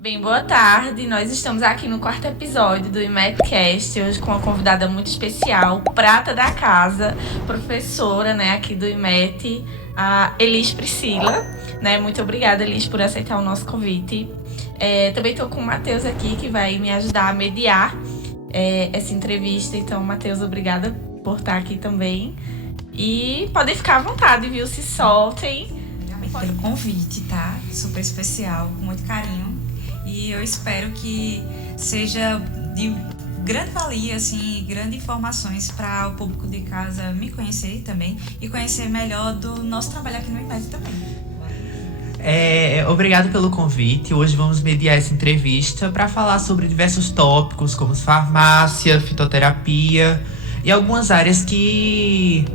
Bem, boa tarde. Nós estamos aqui no quarto episódio do IMETcast, hoje com uma convidada muito especial, prata da casa, professora, né, aqui do IMET, a Elis Priscila, né? Muito obrigada, Elis, por aceitar o nosso convite. Também estou com o Matheus aqui, que vai me ajudar a mediar essa entrevista. Então, Matheus, obrigada por estar aqui também. E podem ficar à vontade, viu? Se soltem. Obrigada pelo convite, tá? Super especial, com muito carinho. E eu espero que seja de grande valia, assim, grandes informações para o público de casa me conhecer também e conhecer melhor do nosso trabalho aqui no IMET também. Obrigado pelo convite. Hoje vamos mediar essa entrevista para falar sobre diversos tópicos, como farmácia, fitoterapia e algumas áreas que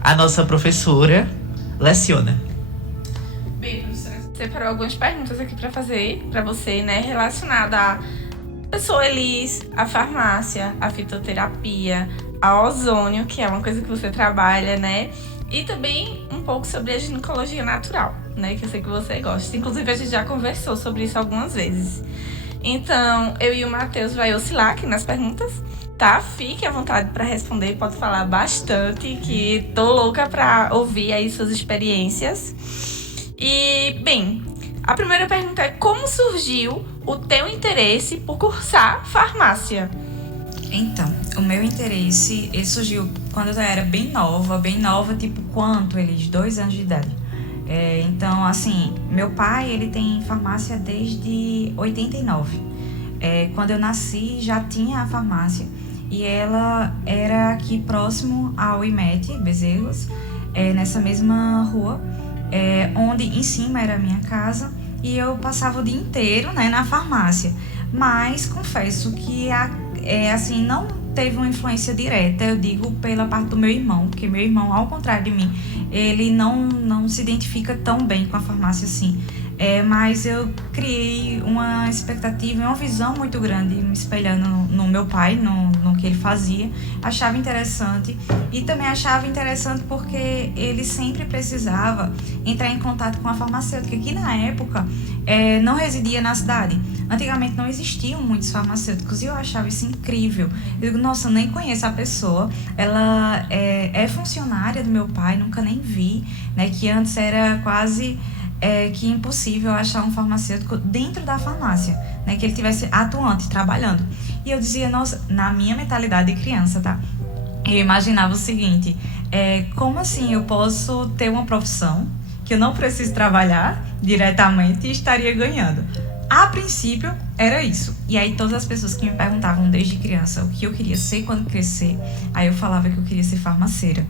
a nossa professora leciona. Bem, professora, separou algumas perguntas aqui para fazer para você, né, relacionada à pessoa Elis, à farmácia, à fitoterapia, ao ozônio, que é uma coisa que você trabalha, né? E também um pouco sobre a ginecologia natural, né? Que eu sei que você gosta. Inclusive, a gente já conversou sobre isso algumas vezes. Então, eu e o Matheus vai oscilar aqui nas perguntas, tá? Fique à vontade para responder, pode falar bastante, que tô louca para ouvir aí suas experiências. E, bem, a primeira pergunta é: como surgiu o teu interesse por cursar farmácia? Então, o meu interesse, ele surgiu quando eu era bem nova, tipo quanto eles? 2 anos de idade. Então, assim, meu pai, ele tem farmácia desde 89. Quando eu nasci, já tinha a farmácia. E ela era aqui próximo ao IMET, Bezerros, nessa mesma rua, onde em cima era a minha casa. E eu passava o dia inteiro, né, na farmácia. Mas confesso que assim, não teve uma influência direta, eu digo, pela parte do meu irmão, porque meu irmão, ao contrário de mim, ele não se identifica tão bem com a farmácia assim. Mas eu criei uma expectativa e uma visão muito grande, me espelhando no meu pai, no que ele fazia. Achava interessante e também achava interessante porque ele sempre precisava entrar em contato com a farmacêutica, que na época não residia na cidade. Antigamente não existiam muitos farmacêuticos e eu achava isso incrível. Eu digo, nossa, eu nem conheço a pessoa, ela é funcionária do meu pai, nunca nem vi, né, que antes era quase que impossível achar um farmacêutico dentro da farmácia, né, que ele tivesse atuante, trabalhando. E eu dizia, nossa, na minha mentalidade de criança, tá? Eu imaginava o seguinte, como assim eu posso ter uma profissão que eu não preciso trabalhar diretamente e estaria ganhando? A princípio, era isso. E aí, todas as pessoas que me perguntavam desde criança o que eu queria ser quando crescer, aí eu falava que eu queria ser farmaceira,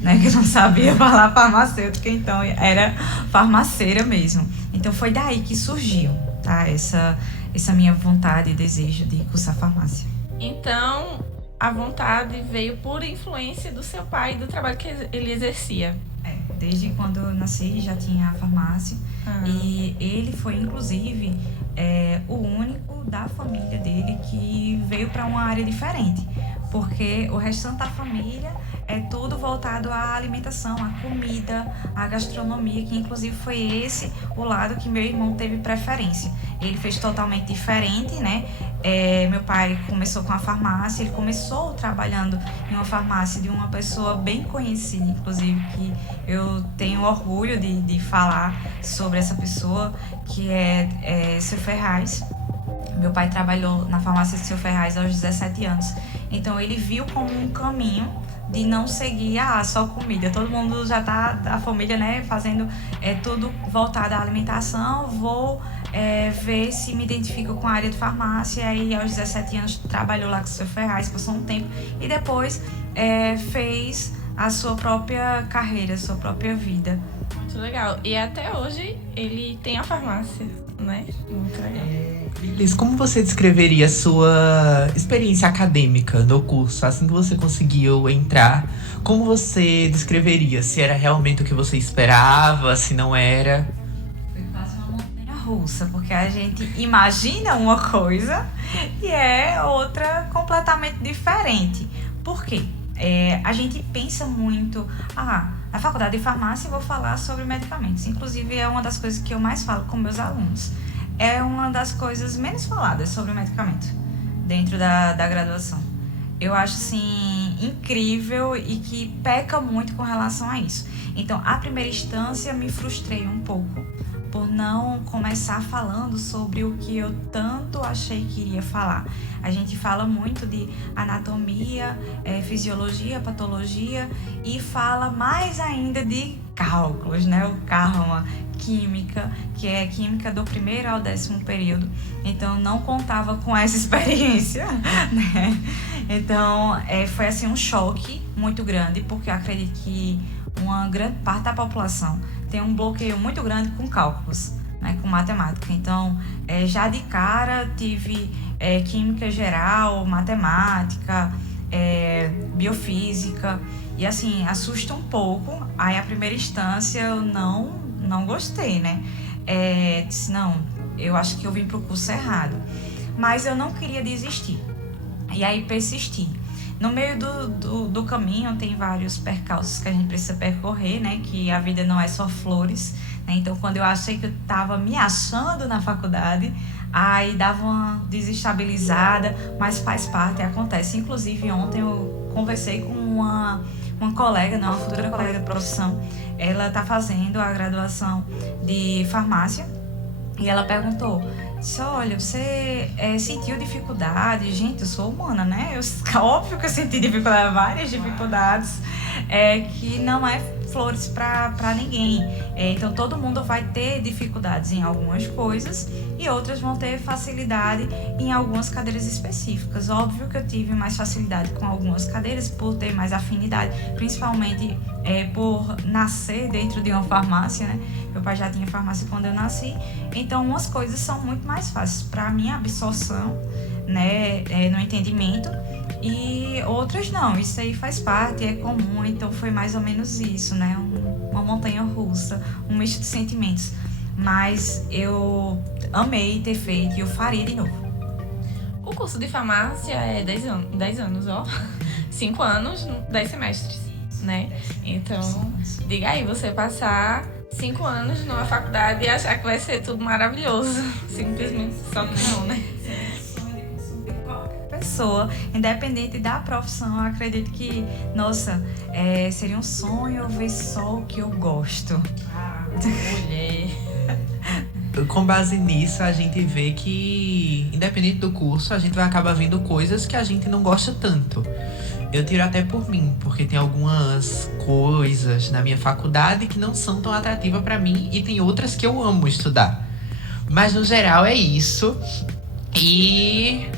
né? Que eu não sabia falar farmacêutica, então era farmaceira mesmo. Então, foi daí que surgiu, tá? Essa minha vontade e desejo de cursar farmácia. Então, a vontade veio por influência do seu pai e do trabalho que ele exercia. Desde quando eu nasci já tinha a farmácia. E ele foi, inclusive, o único da família dele que veio para uma área diferente. Porque o restante da família é tudo voltado à alimentação, à comida, à gastronomia, que inclusive foi esse o lado que meu irmão teve preferência. Ele fez totalmente diferente, né? Meu pai começou com a farmácia, ele começou trabalhando em uma farmácia de uma pessoa bem conhecida, inclusive, que eu tenho orgulho de falar sobre essa pessoa, que é Seu Ferraz. Meu pai trabalhou na farmácia de Seu Ferraz aos 17 anos. Então, ele viu como um caminho de não seguir só comida. Todo mundo já tá, a família, né, fazendo tudo voltado à alimentação. Vou ver se me identifico com a área de farmácia. Aí, aos 17 anos, trabalhou lá com o Seu Ferraz, passou um tempo. E depois fez a sua própria carreira, a sua própria vida. Muito legal. E até hoje, ele tem a farmácia, né? Muito legal. Liz, como você descreveria a sua experiência acadêmica no curso? Assim que você conseguiu entrar, como você descreveria? Se era realmente o que você esperava, se não era? Foi quase uma montanha russa, porque a gente imagina uma coisa e é outra completamente diferente. Por quê? A gente pensa muito, na faculdade de farmácia eu vou falar sobre medicamentos. Inclusive, é uma das coisas que eu mais falo com meus alunos. é uma das coisas menos faladas sobre o medicamento dentro da graduação. Eu acho, assim, incrível e que peca muito com relação a isso. Então, à primeira instância, me frustrei um pouco por não começar falando sobre o que eu tanto achei que iria falar. A gente fala muito de anatomia, fisiologia, patologia e fala mais ainda de cálculos, né? O karma, química, que é química do 1º ao 10º período. Então, não contava com essa experiência, né? Então, foi assim um choque muito grande, porque eu acredito que uma grande parte da população tem um bloqueio muito grande com cálculos, né, com matemática. Então, já de cara tive química geral, matemática, biofísica, e assim, assusta um pouco. Aí, à primeira instância, eu não gostei, né? Disse, não, eu acho que eu vim pro curso errado. Mas eu não queria desistir. E aí, persisti. No meio do caminho tem vários percalços que a gente precisa percorrer, né? Que a vida não é só flores, né? Então, quando eu achei que eu estava me achando na faculdade, aí dava uma desestabilizada, mas faz parte, acontece. Inclusive, ontem eu conversei com uma colega, não, uma futura colega de profissão. Ela está fazendo a graduação de farmácia e ela perguntou... Disse, olha, você sentiu dificuldade? Gente, eu sou humana, né? Óbvio que eu senti dificuldade, várias dificuldades, que não é flores para ninguém. Então, todo mundo vai ter dificuldades em algumas coisas e outras vão ter facilidade em algumas cadeiras específicas. Óbvio que eu tive mais facilidade com algumas cadeiras por ter mais afinidade, principalmente por nascer dentro de uma farmácia, né? Meu pai já tinha farmácia quando eu nasci, então umas coisas são muito mais fáceis para a minha absorção, né, no entendimento, e outras não. Isso aí faz parte, é comum, então foi mais ou menos isso, né? Uma montanha russa, um misto de sentimentos. Mas eu amei ter feito e eu faria de novo. O curso de farmácia é 10 anos, ó. 5 anos, 10 semestres, né? Então, diga aí, você passar 5 anos numa faculdade e achar que vai ser tudo maravilhoso. Simplesmente, só que não, né? Pessoa, independente da profissão, eu acredito que, nossa, seria um sonho ver só o que eu gosto. Mulher. Com base nisso, a gente vê que, independente do curso, a gente vai acabar vendo coisas que a gente não gosta tanto. Eu tiro até por mim, porque tem algumas coisas na minha faculdade que não são tão atrativas pra mim e tem outras que eu amo estudar. Mas, no geral, é isso. E...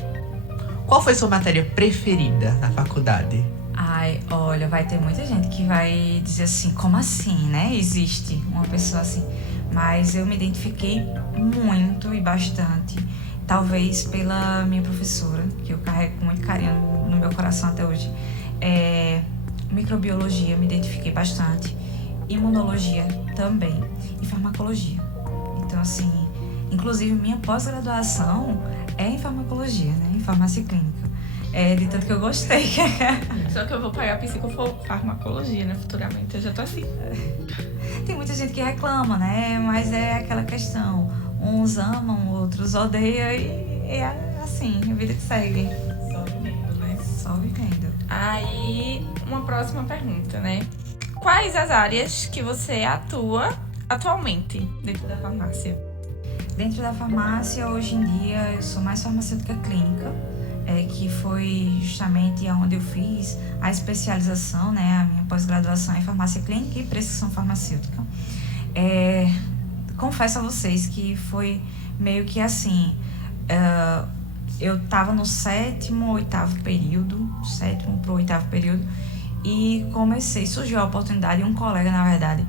qual foi sua matéria preferida na faculdade? Ai, olha, vai ter muita gente que vai dizer assim, como assim, né? Existe uma pessoa assim. Mas eu me identifiquei muito e bastante, talvez pela minha professora, que eu carrego com muito carinho no meu coração até hoje. Microbiologia, me identifiquei bastante. Imunologia também. E farmacologia. Então, assim, inclusive minha pós-graduação é em farmacologia, né? Em farmácia clínica. De tanto que eu gostei. Só que eu vou pagar psicofarmacologia, né? Futuramente, eu já tô assim. Tem muita gente que reclama, né? Mas é aquela questão. Uns amam, outros odeiam e é assim, a vida que segue. Só vivendo, né? Só vivendo. Aí, uma próxima pergunta, né? Quais as áreas que você atua atualmente dentro da farmácia? Dentro da farmácia, hoje em dia, eu sou mais farmacêutica clínica, que foi justamente onde eu fiz a especialização, né? A minha pós-graduação em farmácia clínica e prescrição farmacêutica. Confesso a vocês que foi meio que assim, eu estava no 7º, 8º período, 7º para o 8º período, e surgiu a oportunidade, um colega, na verdade,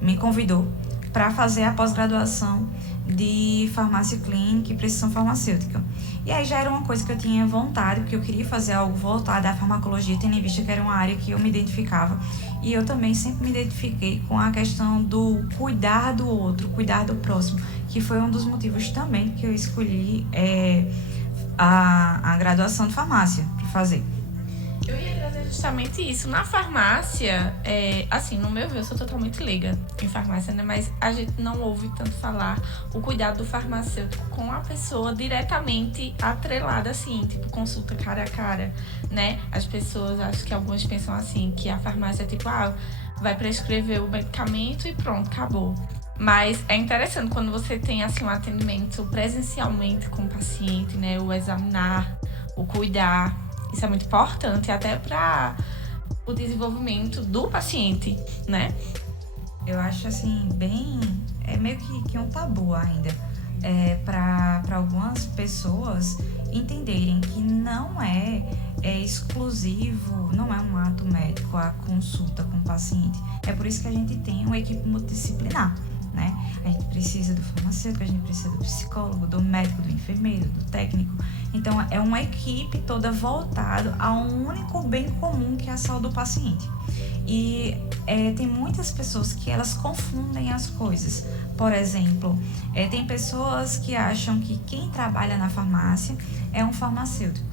me convidou para fazer a pós-graduação de farmácia clínica e prescrição farmacêutica. E aí já era uma coisa que eu tinha vontade, porque eu queria fazer algo voltado à farmacologia, tendo em vista que era uma área que eu me identificava. E eu também sempre me identifiquei com a questão do cuidar do outro, cuidar do próximo, que foi um dos motivos também que eu escolhi a graduação de farmácia para fazer. Eu ia trazer justamente isso. Na farmácia, assim, no meu ver, eu sou totalmente leiga em farmácia, né? Mas a gente não ouve tanto falar o cuidado do farmacêutico com a pessoa diretamente atrelada, assim, tipo, consulta cara a cara, né? As pessoas, acho que algumas pensam assim, que a farmácia é tipo, vai prescrever o medicamento e pronto, acabou. Mas é interessante quando você tem, assim, um atendimento presencialmente com o paciente, né? O examinar, o cuidar. Isso é muito importante até para o desenvolvimento do paciente, né? Eu acho assim, bem. É meio que um tabu ainda. Para algumas pessoas entenderem que não é exclusivo, não é um ato médico a consulta com o paciente. É por isso que a gente tem uma equipe multidisciplinar, né? A gente precisa do farmacêutico, a gente precisa do psicólogo, do médico, do enfermeiro, do técnico. Então, é uma equipe toda voltada a um único bem comum, que é a saúde do paciente. E tem muitas pessoas que elas confundem as coisas. Por exemplo, tem pessoas que acham que quem trabalha na farmácia é um farmacêutico.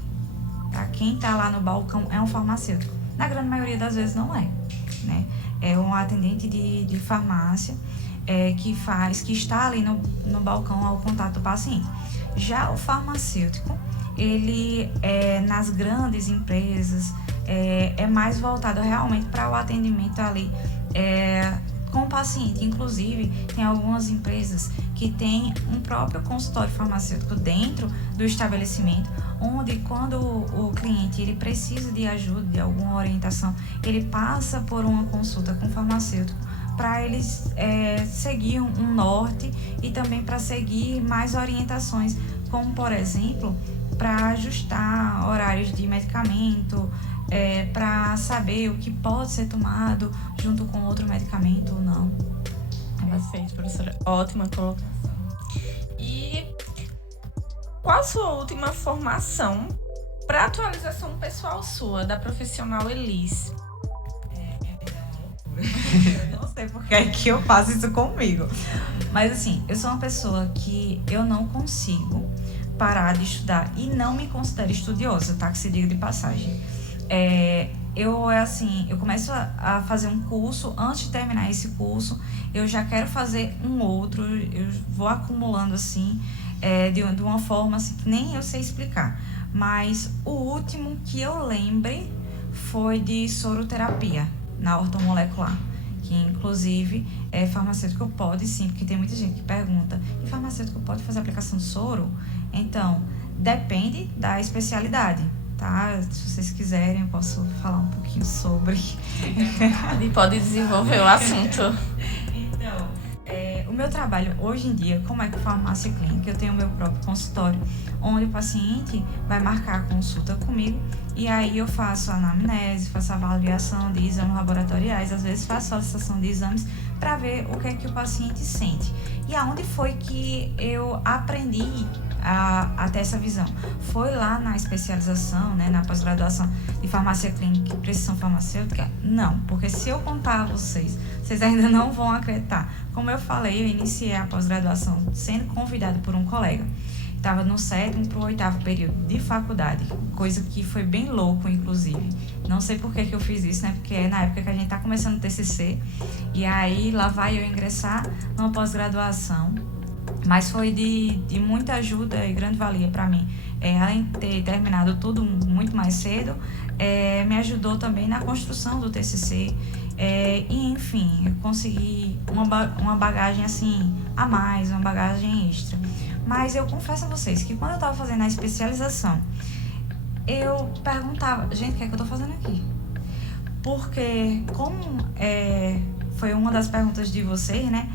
Tá? Quem está lá no balcão é um farmacêutico. Na grande maioria das vezes não é, né? É um atendente de farmácia que está ali no balcão ao contato do paciente. Já o farmacêutico, ele nas grandes empresas é mais voltado realmente para o atendimento ali com o paciente. Inclusive, tem algumas empresas que têm um próprio consultório farmacêutico dentro do estabelecimento, onde quando o cliente ele precisa de ajuda, de alguma orientação, ele passa por uma consulta com o farmacêutico para eles seguir um norte e também para seguir mais orientações, como por exemplo, para ajustar horários de medicamento, para saber o que pode ser tomado junto com outro medicamento ou não. Perfeito, professora. Ótima colocação. E qual a sua última formação para atualização pessoal sua, da profissional Elis? Eu não sei porque é que eu faço isso comigo. Mas assim, eu sou uma pessoa que eu não consigo parar de estudar e não me considero estudiosa, tá? Que se diga de passagem. Eu começo a fazer um curso, antes de terminar esse curso, eu já quero fazer um outro, eu vou acumulando assim, de uma forma assim, que nem eu sei explicar. Mas o último que eu lembre foi de soroterapia, na ortomolecular, que inclusive farmacêutico pode sim, porque tem muita gente que pergunta, e farmacêutico pode fazer aplicação de soro? Então, depende da especialidade. Tá? Se vocês quiserem, eu posso falar um pouquinho sobre. E pode desenvolver o assunto. Então, o meu trabalho hoje em dia, como é que farmácia clínica, eu tenho o meu próprio consultório, onde o paciente vai marcar a consulta comigo, e aí eu faço a anamnese, faço a avaliação de exames laboratoriais, às vezes faço a solicitação de exames para ver o que é que o paciente sente. E aonde foi que eu aprendi a ter essa visão? Foi lá na especialização, né, na pós-graduação de farmácia clínica e precisão farmacêutica? Não, porque se eu contar a vocês ainda não vão acreditar. Como eu falei, eu iniciei a pós-graduação sendo convidada por um colega. Estava no 7º para o 8º período de faculdade, coisa que foi bem louco, inclusive. Não sei por que eu fiz isso, né? Porque é na época que a gente está começando o TCC, e aí lá vai eu ingressar numa pós-graduação. Mas foi de muita ajuda e grande valia para mim. Além de ter terminado tudo muito mais cedo, me ajudou também na construção do TCC. E, enfim, eu consegui uma bagagem assim a mais, uma bagagem extra. Mas eu confesso a vocês que quando eu estava fazendo a especialização, eu perguntava, gente, o que é que eu estou fazendo aqui? Porque, como foi uma das perguntas de vocês, né?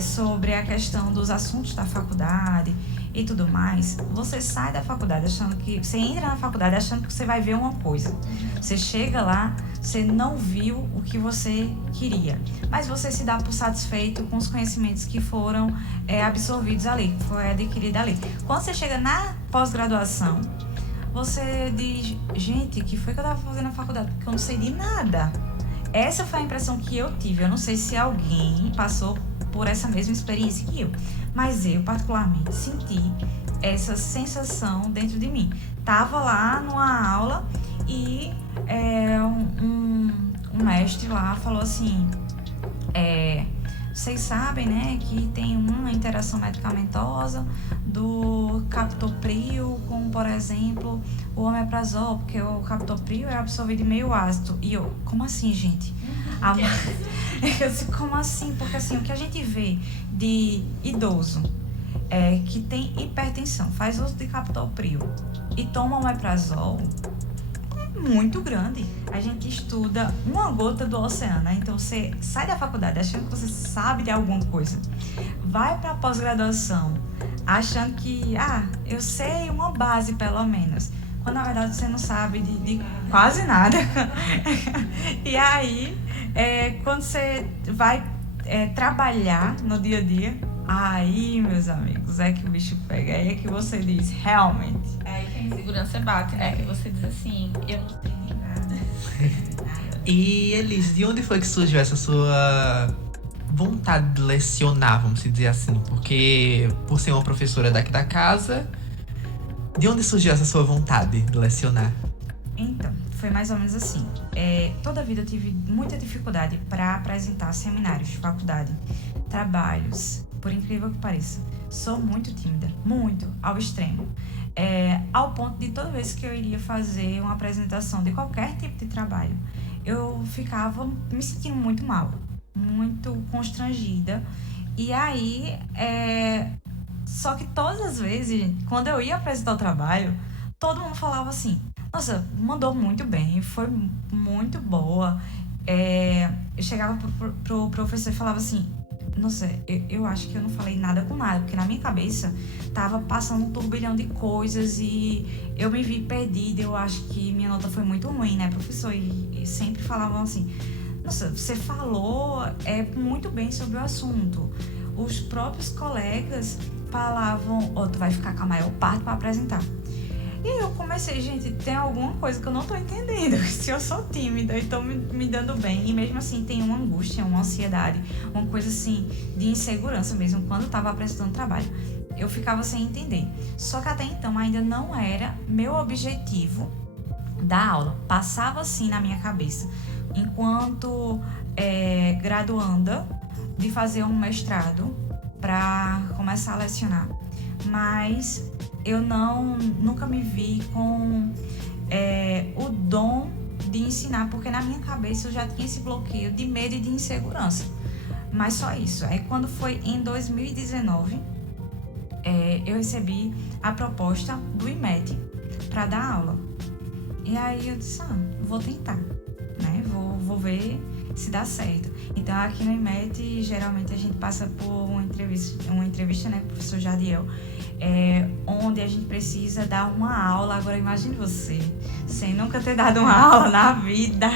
Sobre a questão dos assuntos da faculdade e tudo mais, você sai da faculdade achando que... Você entra na faculdade achando que você vai ver uma coisa. Você chega lá, você não viu o que você queria, mas você se dá por satisfeito com os conhecimentos que foram absorvidos ali, que foi adquirido ali. Quando você chega na pós-graduação, você diz, gente, o que foi que eu estava fazendo na faculdade? Porque eu não sei de nada. Essa foi a impressão que eu tive. Eu não sei se alguém passou por essa mesma experiência que eu, mas eu particularmente senti essa sensação dentro de mim. Tava lá numa aula E um mestre lá falou assim, vocês sabem, né, que tem uma interação medicamentosa do captopril com, por exemplo, o omeprazol, porque o captopril é absorvido em meio ácido. E eu, como assim, gente? Eu disse, como assim? Porque assim, o que a gente vê de idoso que tem hipertensão, faz uso de captopril e toma omeprazol, muito grande. A gente estuda uma gota do oceano, né? Então você sai da faculdade achando que você sabe de alguma coisa, vai para a pós-graduação achando que eu sei uma base pelo menos, quando na verdade você não sabe de quase nada. E aí quando você vai trabalhar no dia a dia, aí, meus amigos, é que o bicho pega. Aí é que você diz, realmente. Aí que a insegurança bate, né? Que você diz assim, eu não sei nem nada. E, Elis, de onde foi que surgiu essa sua vontade de lecionar, vamos dizer assim? Porque, por ser uma professora daqui da casa, de onde surgiu essa sua vontade de lecionar? Então, foi mais ou menos assim. Toda a vida eu tive muita dificuldade para apresentar seminários de faculdade, trabalhos, por incrível que pareça. Sou muito tímida, muito, ao extremo. Ao ponto de toda vez que eu iria fazer uma apresentação de qualquer tipo de trabalho, eu ficava me sentindo muito mal, muito constrangida. E aí, só que todas as vezes, quando eu ia apresentar o trabalho, todo mundo falava assim, nossa, mandou muito bem, foi muito boa. Eu chegava pro professor e falava assim, nossa, eu acho que eu não falei nada com nada, porque na minha cabeça tava passando um turbilhão de coisas e eu me vi perdida. Eu acho que minha nota foi muito ruim, né, professor? E sempre falavam assim, nossa, você falou muito bem sobre o assunto. Os próprios colegas falavam, tu vai ficar com a maior parte para apresentar. E aí eu comecei, gente, tem alguma coisa que eu não tô entendendo. Se eu sou tímida e tô me dando bem, e mesmo assim tem uma angústia, uma ansiedade, uma coisa assim, de insegurança mesmo, quando eu tava apresentando trabalho, eu ficava sem entender. Só que até então ainda não era meu objetivo da aula. Passava assim na minha cabeça, enquanto graduanda, de fazer um mestrado para começar a lecionar. Mas eu nunca me vi com o dom de ensinar, porque na minha cabeça eu já tinha esse bloqueio de medo e de insegurança. Mas só isso. Aí quando foi em 2019, eu recebi a proposta do IMET para dar aula. E aí eu disse, vou tentar, né? Vou ver se dá certo. Então aqui no IMET, geralmente a gente passa por uma entrevista, né, com o professor Jadiel, onde a gente precisa dar uma aula. Agora imagine você, sem nunca ter dado uma aula na vida,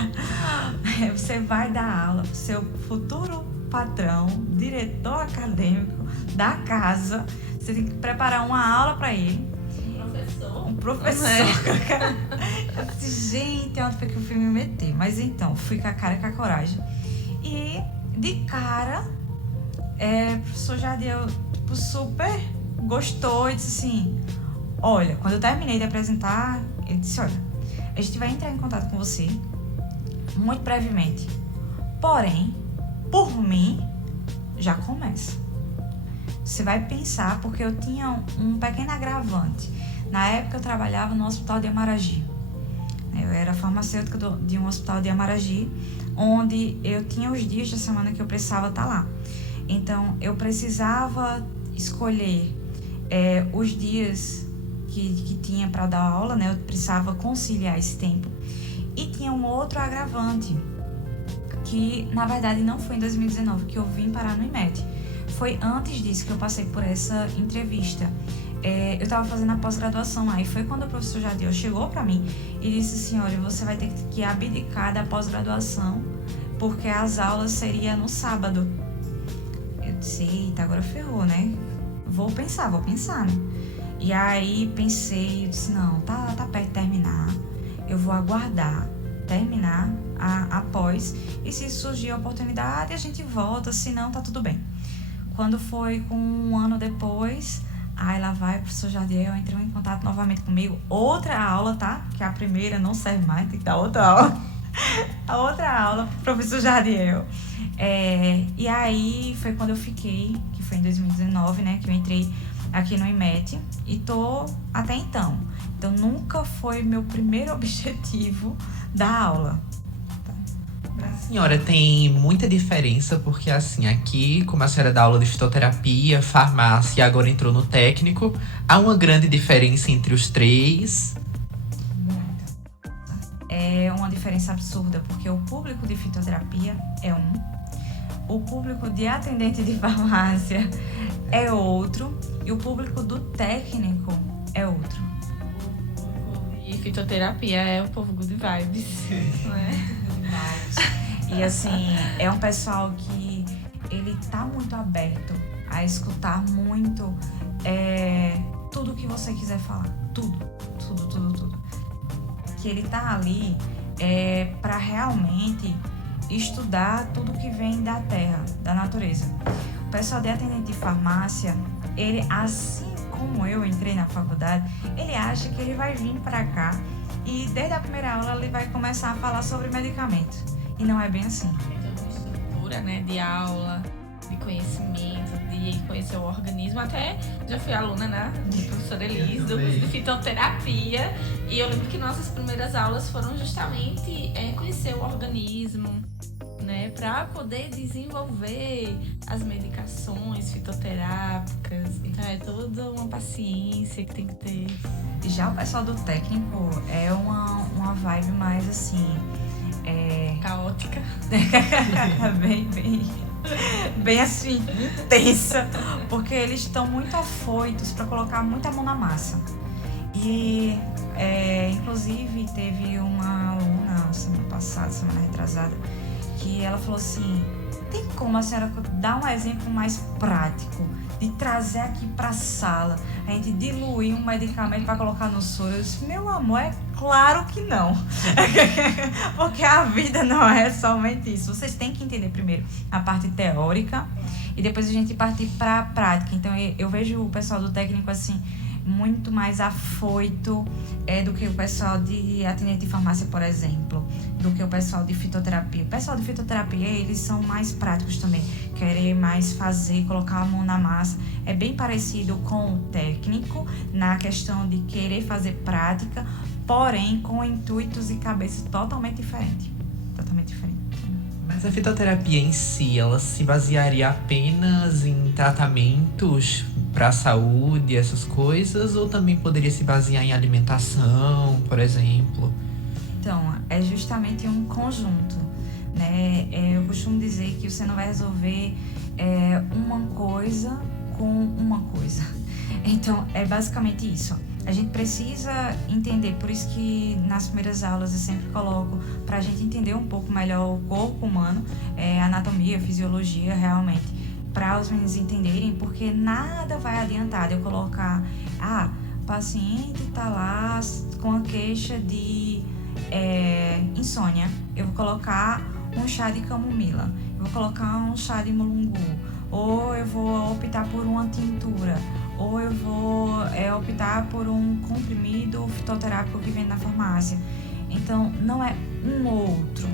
você vai dar aula pro seu futuro patrão, diretor acadêmico da casa, você tem que preparar uma aula para ele. Um professor. Eu disse, gente, onde foi que eu fui me meter? Mas então, fui com a cara e com a coragem. E de cara, o professor Jadiel super gostou e disse assim, olha, quando eu terminei de apresentar, ele disse, olha, a gente vai entrar em contato com você muito brevemente. Porém, por mim, já começa. Você vai pensar, porque eu tinha um pequeno agravante. Na época eu trabalhava no hospital de Amaragi. Eu era farmacêutica de um hospital de Amaragi, onde eu tinha os dias da semana que eu precisava estar lá. Então eu precisava escolher os dias que tinha para dar aula, né? Eu precisava conciliar esse tempo. E tinha um outro agravante, que na verdade não foi em 2019 que eu vim parar no IMET. Foi antes disso que eu passei por essa entrevista. Eu estava fazendo a pós-graduação lá, e foi quando o professor Jadiel chegou para mim e disse assim, olha, você vai ter que abdicar da pós-graduação, porque as aulas seriam no sábado. Eu disse, eita, agora ferrou, né? Vou pensar, né? E aí pensei, eu disse, não, tá perto de terminar, eu vou aguardar terminar após, e se surgir a oportunidade a gente volta, se não, tá tudo bem. Quando foi com um ano depois, Aí lá vai o professor Jardiel, entrou em contato novamente comigo. Outra aula, tá? Que a primeira não serve mais, tem que dar outra aula. A outra aula, professor Jardiel. E aí foi quando eu fiquei, que foi em 2019, né? Que eu entrei aqui no IMET e tô até então. Então nunca foi meu primeiro objetivo da aula. Senhora, tem muita diferença, porque assim, aqui, como a senhora dá aula de fitoterapia, farmácia e agora entrou no técnico, há uma grande diferença entre os três. É uma diferença absurda, porque o público de fitoterapia é um, o público de atendente de farmácia é outro e o público do técnico é outro. E fitoterapia é o povo good vibes, né? E assim, é um pessoal que ele tá muito aberto a escutar muito tudo que você quiser falar. Tudo. Que ele tá ali para realmente estudar tudo que vem da terra, da natureza. O pessoal de atendente de farmácia, ele, assim como eu entrei na faculdade, ele acha que ele vai vir para cá e desde a primeira aula ele vai começar a falar sobre medicamento. E não é bem assim. Tem toda uma estrutura, né, de aula, de conhecimento, de conhecer o organismo. Até já fui aluna, né, do professor Elis, do curso de fitoterapia. E eu lembro que nossas primeiras aulas foram justamente conhecer o organismo, né, para poder desenvolver as medicações fitoterápicas. Então é toda uma paciência que tem que ter. Já o pessoal do técnico é uma vibe mais assim... caótica. bem assim, intensa, porque eles estão muito afoitos para colocar muita mão na massa. E inclusive teve uma aluna semana passada, semana retrasada, que ela falou assim: tem como a senhora dar um exemplo mais prático de trazer aqui para a sala, a gente diluir um medicamento para colocar no soro? Eu disse: meu amor, é claro que não. Porque a vida não é somente isso. Vocês têm que entender primeiro a parte teórica e depois a gente partir para a prática. Então eu vejo o pessoal do técnico assim muito mais afoito do que o pessoal de atendente de farmácia, por exemplo, do que o pessoal de fitoterapia. O pessoal de fitoterapia, eles são mais práticos também, querer mais fazer, colocar a mão na massa. É bem parecido com o técnico na questão de querer fazer prática, porém com intuitos e cabeças totalmente diferentes. Mas a fitoterapia em si, ela se basearia apenas em tratamentos para a saúde, essas coisas, ou também poderia se basear em alimentação, por exemplo? Então, é justamente um conjunto, né? Eu costumo dizer que você não vai resolver uma coisa com uma coisa. Então, é basicamente isso. A gente precisa entender, por isso que nas primeiras aulas eu sempre coloco para a gente entender um pouco melhor o corpo humano, anatomia, fisiologia, realmente, para os meninos entenderem, porque nada vai adiantar de eu colocar, o paciente está lá com a queixa de insônia, eu vou colocar um chá de camomila, eu vou colocar um chá de mulungu, ou eu vou optar por uma tintura, ou eu vou optar por um comprimido fitoterápico que vem na farmácia. Então, não é um ou outro.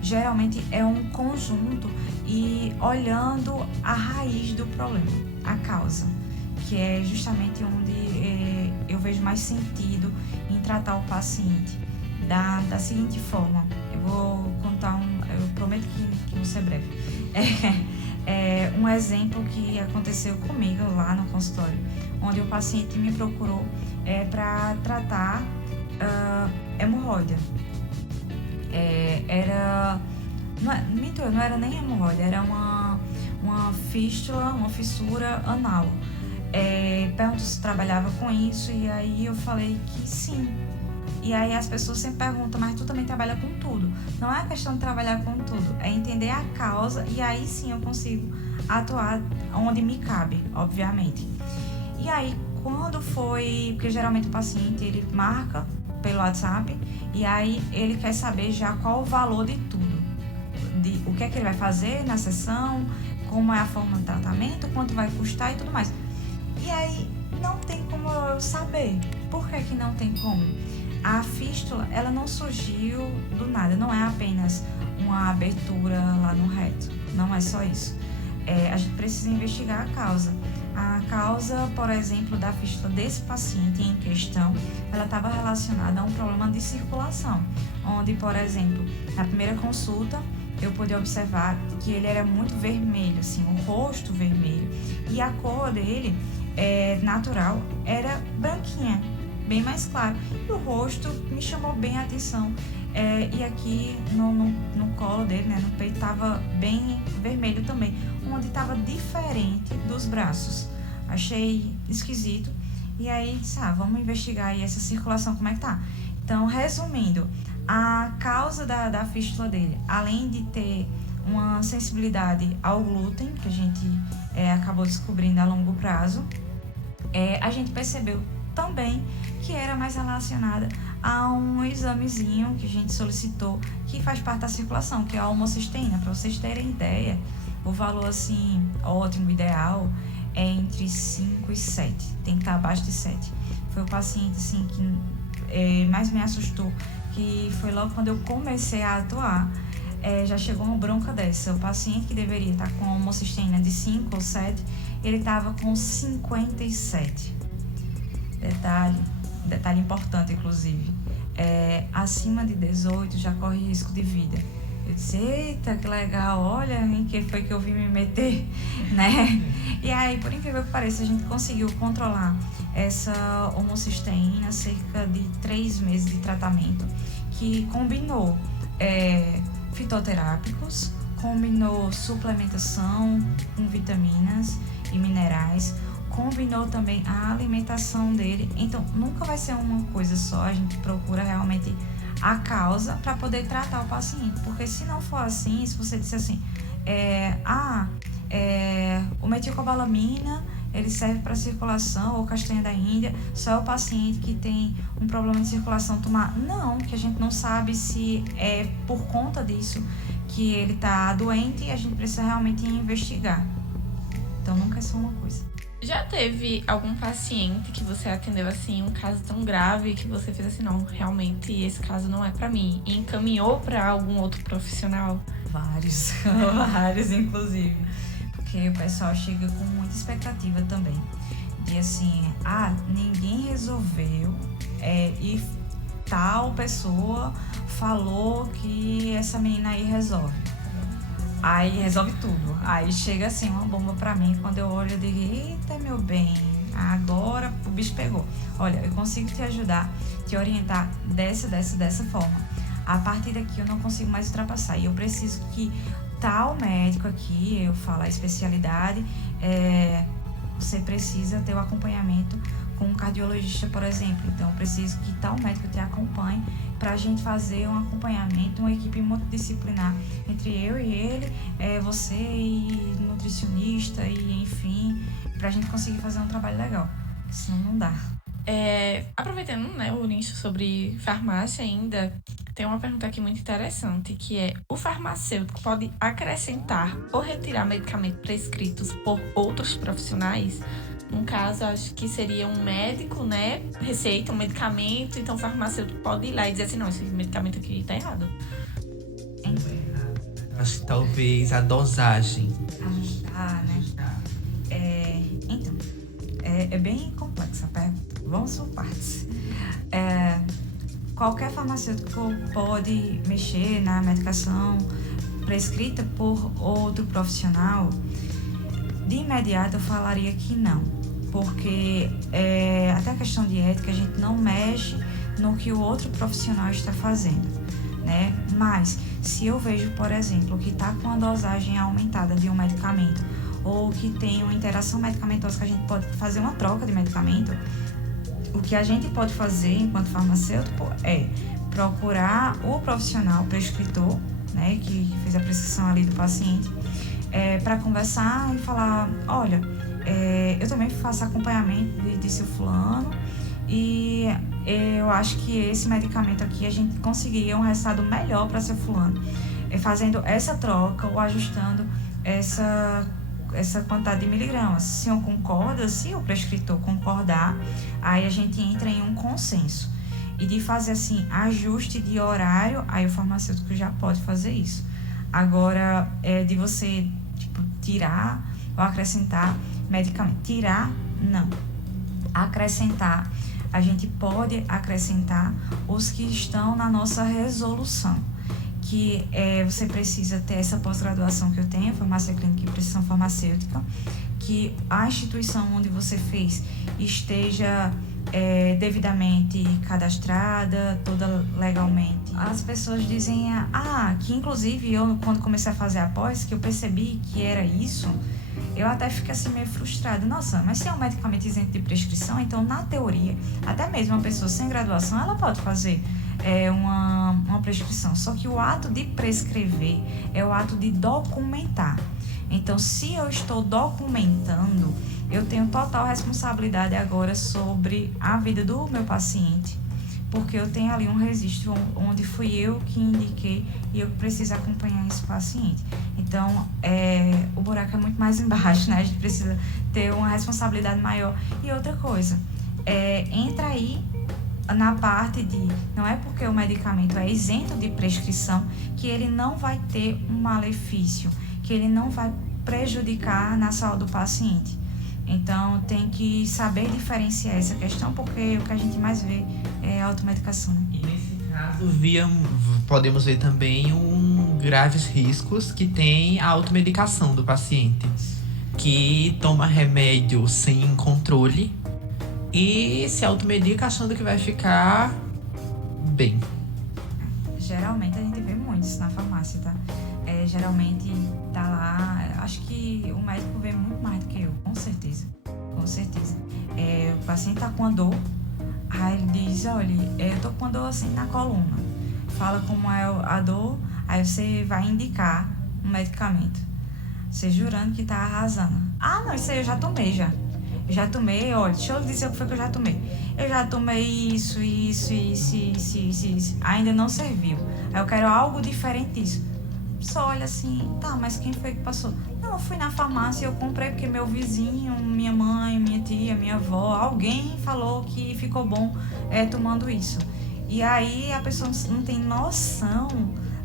Geralmente é um conjunto e olhando a raiz do problema, a causa, que é justamente onde eu vejo mais sentido em tratar o paciente. Da seguinte forma, eu vou contar eu prometo que vou ser breve. Um exemplo que aconteceu comigo lá no consultório, onde o paciente me procurou para tratar hemorroida. Não era nem hemorroida, era uma fístula, uma fissura anal. Perguntou se trabalhava com isso e aí eu falei que sim. E aí as pessoas sempre perguntam: mas tu também trabalha com tudo? Não é questão de trabalhar com tudo, é entender a causa e aí sim eu consigo atuar onde me cabe, obviamente. E aí quando foi, porque geralmente o paciente ele marca pelo WhatsApp e aí ele quer saber já qual o valor de tudo, de o que é que ele vai fazer na sessão, como é a forma de tratamento, quanto vai custar e tudo mais. E aí não tem como eu saber. Por que não tem como? A fístula, ela não surgiu do nada, não é apenas uma abertura lá no reto, não é só isso. A gente precisa investigar a causa. A causa, por exemplo, da fístula desse paciente em questão, ela estava relacionada a um problema de circulação, onde, por exemplo, na primeira consulta, eu pude observar que ele era muito vermelho, assim, o rosto vermelho, e a cor dele, natural, era branquinha, bem mais claro, e o rosto me chamou bem a atenção. E aqui no colo dele, né, no peito, estava bem vermelho também, onde estava diferente dos braços. Achei esquisito. E aí, disse, vamos investigar aí essa circulação, como é que tá? Então, resumindo, a causa da fístula dele, além de ter uma sensibilidade ao glúten, que a gente acabou descobrindo a longo prazo, a gente percebeu também que era mais relacionada a um examezinho que a gente solicitou, que faz parte da circulação, que é a homocisteína. Para vocês terem ideia, o valor assim ótimo, ideal, é entre 5 e 7, tem que estar abaixo de 7. Foi o paciente assim que mais me assustou, que foi logo quando eu comecei a atuar. Já chegou uma bronca dessa. O paciente que deveria estar com homocisteína de 5 ou 7, ele estava com 57. Detalhe importante, inclusive, acima de 18 já corre risco de vida. Eu disse, eita, que legal, olha em que foi que eu vim me meter, né? E aí, por incrível que pareça, a gente conseguiu controlar essa homocisteína cerca de 3 meses de tratamento, que combinou fitoterápicos, combinou suplementação com vitaminas e minerais, combinou também a alimentação dele. Então, nunca vai ser uma coisa só, a gente procura realmente a causa para poder tratar o paciente, porque se não for assim, se você disser assim, o metilcobalamina, ele serve para circulação, ou castanha da Índia, só é o paciente que tem um problema de circulação tomar. Não, que a gente não sabe se é por conta disso que ele está doente, e a gente precisa realmente investigar. Então, nunca é só uma coisa. Já teve algum paciente que você atendeu assim, um caso tão grave que você fez assim, não, realmente esse caso não é pra mim, e encaminhou pra algum outro profissional? Vários, vários inclusive, porque o pessoal chega com muita expectativa também, de assim, ninguém resolveu, e tal pessoa falou que essa menina aí resolve. Aí resolve tudo. Aí chega assim uma bomba pra mim, quando eu olho eu digo, eita meu bem, agora o bicho pegou. Olha, eu consigo te ajudar, te orientar dessa forma. A partir daqui eu não consigo mais ultrapassar. E eu preciso que tal médico aqui, eu falo a especialidade, você precisa ter o acompanhamento com um cardiologista, por exemplo. Então eu preciso que tal médico te acompanhe para a gente fazer um acompanhamento, uma equipe multidisciplinar entre eu e ele, você e nutricionista, e enfim, para a gente conseguir fazer um trabalho legal, senão não dá. Aproveitando, né, o nicho sobre farmácia ainda, tem uma pergunta aqui muito interessante, que é: o farmacêutico pode acrescentar ou retirar medicamentos prescritos por outros profissionais? No caso, acho que seria um médico, né, receita um medicamento, então o farmacêutico pode ir lá e dizer assim, não, esse medicamento aqui tá errado. Acho que talvez a dosagem. Ajustar, né? Então, é bem complexa a pergunta. Vamos por partes. Qualquer farmacêutico pode mexer na medicação prescrita por outro profissional? De imediato eu falaria que não, porque até a questão de ética, a gente não mexe no que o outro profissional está fazendo, né? Mas se eu vejo, por exemplo, que está com a dosagem aumentada de um medicamento, ou que tem uma interação medicamentosa, que a gente pode fazer uma troca de medicamento, o que a gente pode fazer enquanto farmacêutico é procurar o profissional prescritor, né, que fez a prescrição ali do paciente, para conversar e falar, olha, eu também faço acompanhamento de seu fulano, e eu acho que esse medicamento aqui a gente conseguiria um resultado melhor para seu fulano, fazendo essa troca ou ajustando essa essa quantidade de miligramas. Se o senhor concorda, se o prescritor concordar, aí a gente entra em um consenso. E de fazer assim, ajuste de horário, aí o farmacêutico já pode fazer isso. Agora, de você tirar ou acrescentar medicamento. Tirar, não. Acrescentar, a gente pode acrescentar os que estão na nossa resolução. Que você precisa ter essa pós-graduação que eu tenho, farmácia clínica e prescrição farmacêutica, que a instituição onde você fez esteja devidamente cadastrada, toda legalmente. As pessoas dizem, que inclusive eu, quando comecei a fazer a pós, que eu percebi que era isso, eu até fico assim meio frustrada. Nossa, mas se é um medicamento isento de prescrição, então na teoria, até mesmo uma pessoa sem graduação, ela pode fazer uma prescrição. Só que o ato de prescrever é o ato de documentar. Então, se eu estou documentando, eu tenho total responsabilidade agora sobre a vida do meu paciente, porque eu tenho ali um registro onde fui eu que indiquei e eu preciso acompanhar esse paciente. Então, o buraco é muito mais embaixo, né? A gente precisa ter uma responsabilidade maior. E outra coisa, entra aí na parte de, não é porque o medicamento é isento de prescrição que ele não vai ter um malefício, que ele não vai prejudicar na saúde do paciente. Então, tem que saber diferenciar essa questão, porque o que a gente mais vê é a automedicação, né? E nesse caso, podemos ver também graves riscos que tem a automedicação do paciente, que toma remédio sem controle e se automedica achando que vai ficar bem. Geralmente a gente vê muito isso na farmácia, tá? Geralmente tá lá, acho que o médico vê muito mais do que eu, com certeza. O paciente tá com a dor, aí ele diz, olha, eu tô com a dor assim na coluna. Fala como é a dor, aí você vai indicar um medicamento. Você jurando que tá arrasando. Não, isso aí eu já tomei já. Já tomei, olha, deixa eu dizer o que foi que eu já tomei. Eu já tomei isso. Ainda não serviu. Aí eu quero algo diferente disso. Só olha assim, tá, mas quem foi que passou? Não, eu fui na farmácia e eu comprei porque meu vizinho, minha mãe, minha tia, minha avó, alguém falou que ficou bom tomando isso. E aí a pessoa não tem noção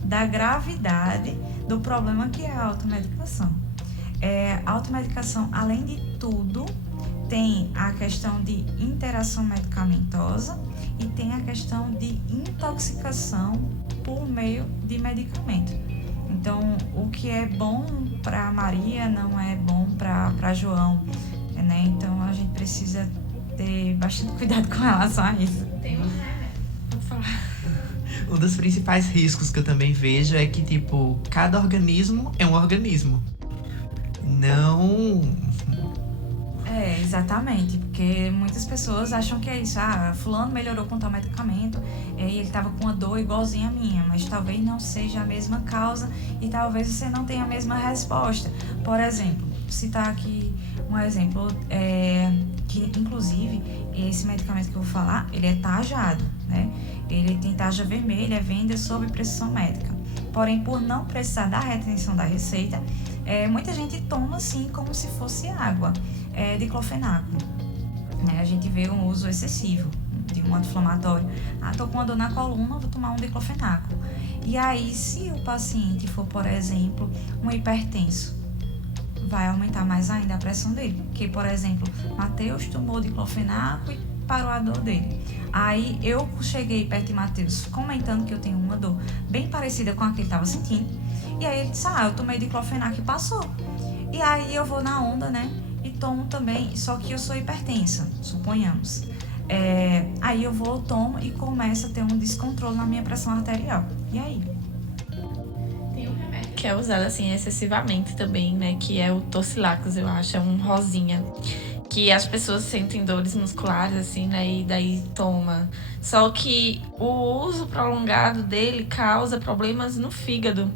da gravidade do problema que é a automedicação. A automedicação, além de tudo, tem a questão de interação medicamentosa e tem a questão de intoxicação por meio de medicamento. Então, o que é bom para Maria não é bom para João, né? Então, a gente precisa ter bastante cuidado com relação a isso. Tem um vou falar. Um dos principais riscos que eu também vejo é que, cada organismo é um organismo. Não... Exatamente, porque muitas pessoas acham que é isso, fulano melhorou com tal medicamento e ele estava com uma dor igualzinha a minha, mas talvez não seja a mesma causa e talvez você não tenha a mesma resposta. Por exemplo, citar aqui um exemplo, que inclusive esse medicamento que eu vou falar, ele é tarjado, né? Ele tem tarja vermelha, é venda sob prescrição médica. Porém, por não precisar da retenção da receita, muita gente toma assim como se fosse água. Diclofenaco. A gente vê um uso excessivo de um anti-inflamatório. Tô com uma dor na coluna, vou tomar um diclofenaco. E aí, se o paciente for, por exemplo, um hipertenso, vai aumentar mais ainda a pressão dele. Porque, por exemplo, Matheus tomou diclofenaco e parou a dor dele. Aí, eu cheguei perto de Matheus comentando que eu tenho uma dor bem parecida com a que ele estava sentindo. E aí, ele disse, eu tomei diclofenaco e passou. E aí, eu vou na onda, né? E tomo também, só que eu sou hipertensa, suponhamos. Aí eu tomo e começo a ter um descontrole na minha pressão arterial. E aí? Tem um remédio que é usado assim excessivamente também, né? Que é o Torcilax, eu acho, é um rosinha. Que as pessoas sentem dores musculares, assim, né? E daí toma. Só que o uso prolongado dele causa problemas no fígado,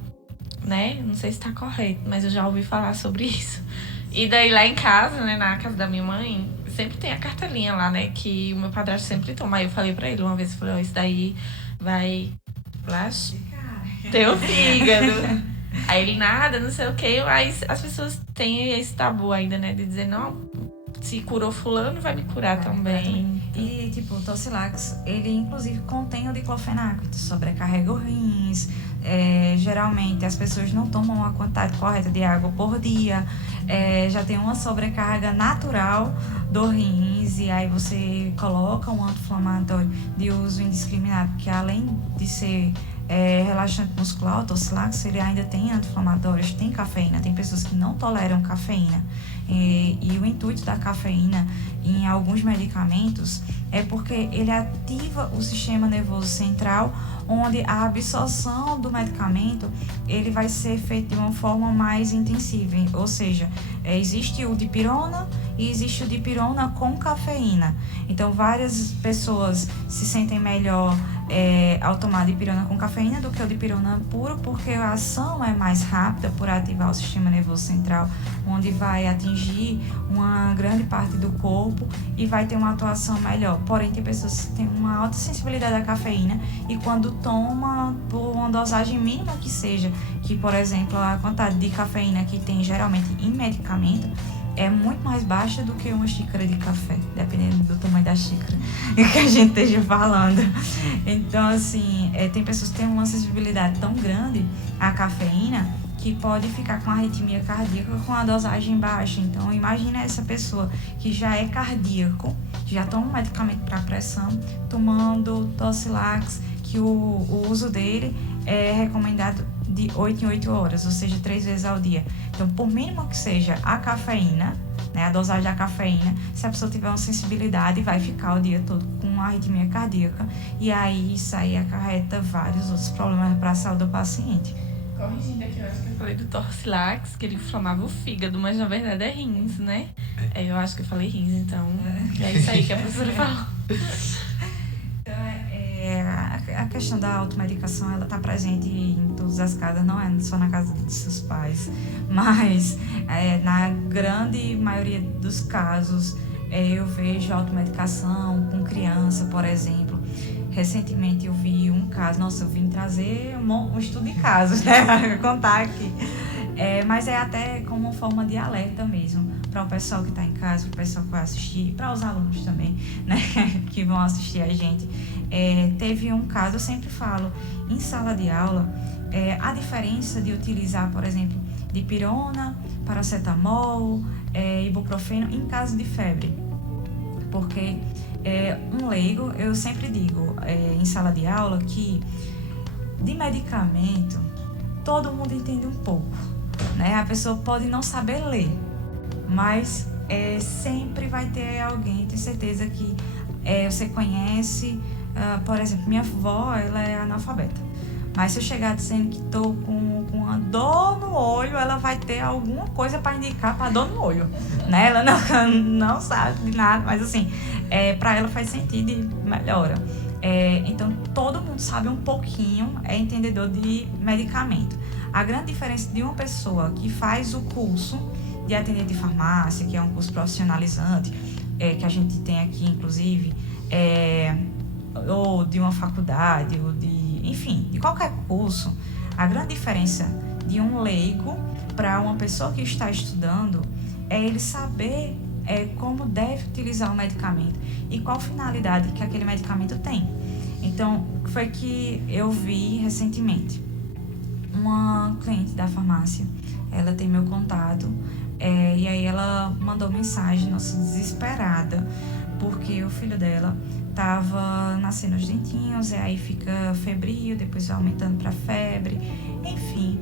né? Não sei se tá correto, mas eu já ouvi falar sobre isso. E daí lá em casa, né, na casa da minha mãe, sempre tem a cartelinha lá, né, que o meu padrasto sempre toma. Aí eu falei pra ele uma vez, eu falei, isso daí vai teu fígado. Aí ele nada, não sei o que, mas as pessoas têm esse tabu ainda, né? De dizer, não, se curou fulano, vai me curar também. E, tipo, o Tocilax, ele inclusive contém o diclofenaco, então sobrecarrega os rins. Geralmente as pessoas não tomam a quantidade correta de água por dia. Já tem uma sobrecarga natural do rins, e aí você coloca um anti-inflamatório de uso indiscriminado, que além de ser relaxante muscular, o Tocilax, ele ainda tem anti-inflamatórios, tem cafeína, tem pessoas que não toleram cafeína. E o intuito da cafeína em alguns medicamentos é porque ele ativa o sistema nervoso central, onde a absorção do medicamento ele vai ser feita de uma forma mais intensiva, ou seja, existe o dipirona e existe o dipirona com cafeína. Então várias pessoas se sentem melhor ao tomar dipirona com cafeína do que o dipirona puro, porque a ação é mais rápida por ativar o sistema nervoso central, onde vai atingir uma grande parte do corpo e vai ter uma atuação melhor. Porém, tem pessoas que têm uma alta sensibilidade à cafeína e quando toma por uma dosagem mínima que seja, que por exemplo a quantidade de cafeína que tem geralmente em medicamento é muito mais baixa do que uma xícara de café, dependendo do tamanho da xícara que a gente esteja falando. Então, assim, tem pessoas que têm uma sensibilidade tão grande à cafeína que pode ficar com arritmia cardíaca com a dosagem baixa. Então, imagina essa pessoa que já é cardíaco, já toma um medicamento para pressão, tomando Tocilax, que o uso dele é recomendado de 8 em 8 horas, ou seja, 3 vezes ao dia. Então, por mínimo que seja a cafeína, né, a dosagem da cafeína, se a pessoa tiver uma sensibilidade, vai ficar o dia todo com uma arritmia cardíaca, e aí isso aí acarreta vários outros problemas para a saúde do paciente. Corrigindo aqui, eu acho que eu falei do Tocilax, que ele inflamava o fígado, mas na verdade é rins, né? Eu acho que eu falei rins, então é isso aí que a professora falou. A questão da automedicação, ela está presente em todas as casas, não é só na casa dos seus pais, mas na grande maioria dos casos eu vejo automedicação com criança, por exemplo. Recentemente eu vi um caso, nossa, eu vim trazer um estudo de casos, né, para contar aqui. Mas é até como uma forma de alerta mesmo, para o pessoal que está em casa, para o pessoal que vai assistir, para os alunos também, né, que vão assistir a gente. Teve um caso, eu sempre falo, em sala de aula, a diferença de utilizar, por exemplo, dipirona, paracetamol, ibuprofeno em caso de febre. Porque um leigo, eu sempre digo em sala de aula que de medicamento todo mundo entende um pouco, né? A pessoa pode não saber ler, mas sempre vai ter alguém, tenho certeza que você conhece. Por exemplo, minha avó, ela é analfabeta, mas se eu chegar dizendo que estou com uma dor no olho, ela vai ter alguma coisa para indicar para dor no olho, né? Ela não sabe de nada, mas assim, para ela faz sentido e melhora. Então, todo mundo sabe um pouquinho, é entendedor de medicamento. A grande diferença de uma pessoa que faz o curso de atendente de farmácia, que é um curso profissionalizante, que a gente tem aqui, inclusive, ou de uma faculdade, ou enfim, de qualquer curso, a grande diferença de um leigo para uma pessoa que está estudando é ele saber como deve utilizar o medicamento e qual finalidade que aquele medicamento tem. Então, foi que eu vi recentemente uma cliente da farmácia, ela tem meu contato, e aí ela mandou mensagem, nossa, desesperada, porque o filho dela tava nascendo os dentinhos, e aí fica febril, depois vai aumentando para febre, enfim,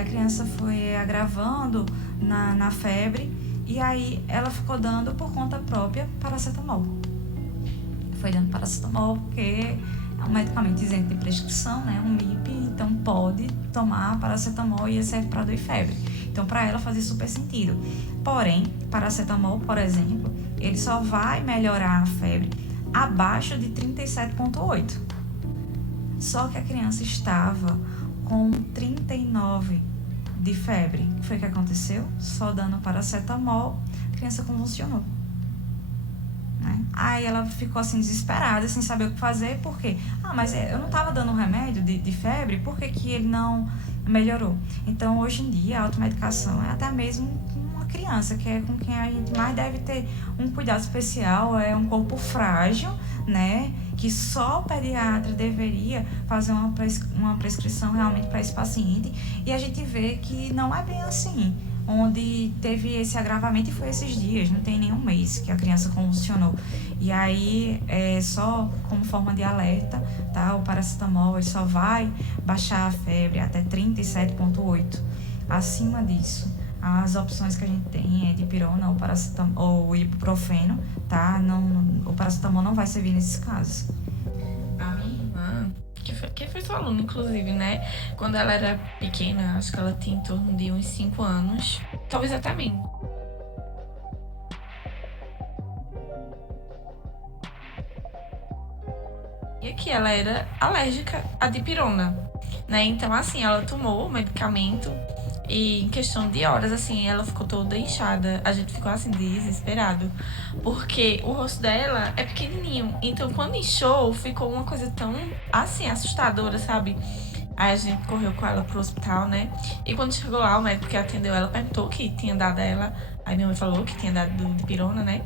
a criança foi agravando na febre, e aí ela ficou dando por conta própria paracetamol. Foi dando paracetamol porque é um medicamento isento de prescrição, né, um MIP, então pode tomar paracetamol e serve para dor e febre. Então, para ela fazia super sentido. Porém, paracetamol, por exemplo, ele só vai melhorar a febre abaixo de 37,8. Só que a criança estava com 39 de febre. O que foi que aconteceu? Só dando paracetamol, a criança convulsionou. Né? Aí ela ficou assim desesperada, sem saber o que fazer, por quê? Mas eu não estava dando um remédio de febre, por que ele não melhorou. Então, hoje em dia, a automedicação é até mesmo uma criança, que é com quem a gente mais deve ter um cuidado especial, é um corpo frágil, né? Que só o pediatra deveria fazer uma prescrição realmente para esse paciente. E a gente vê que não é bem assim. Onde teve esse agravamento e foi esses dias, não tem nenhum mês que a criança convulsionou. E aí, só como forma de alerta, tá? O paracetamol ele só vai baixar a febre até 37,8. Acima disso, as opções que a gente tem é dipirona ou paracetamol ou ibuprofeno, tá? O paracetamol não vai servir nesses casos. A minha irmã, que foi sua aluna, inclusive, né? Quando ela era pequena, acho que ela tinha em torno de uns 5 anos, talvez até mim. E que ela era alérgica à dipirona, né? Então, assim, ela tomou o medicamento e em questão de horas, assim, ela ficou toda inchada. A gente ficou, assim, desesperado. Porque o rosto dela é pequenininho. Então, quando inchou, ficou uma coisa tão, assim, assustadora, sabe? Aí a gente correu com ela pro hospital, né? E quando chegou lá, o médico que atendeu ela perguntou o que tinha dado a ela. Aí minha mãe falou que tinha dado dipirona, né?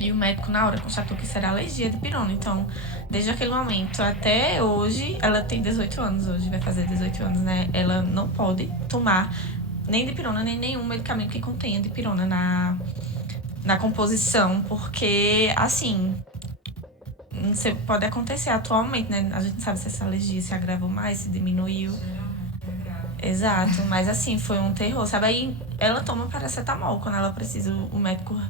E o médico, na hora, constatou que isso era alergia de dipirona. Então, desde aquele momento até hoje, ela tem 18 anos hoje, vai fazer 18 anos, né? Ela não pode tomar nem dipirona, nem nenhum medicamento que contenha dipirona na composição, porque, assim, não sei, pode acontecer atualmente, né? A gente não sabe se essa alergia se agravou mais, se diminuiu. Exato, mas assim, foi um terror, sabe? Aí ela toma paracetamol quando ela precisa, o médico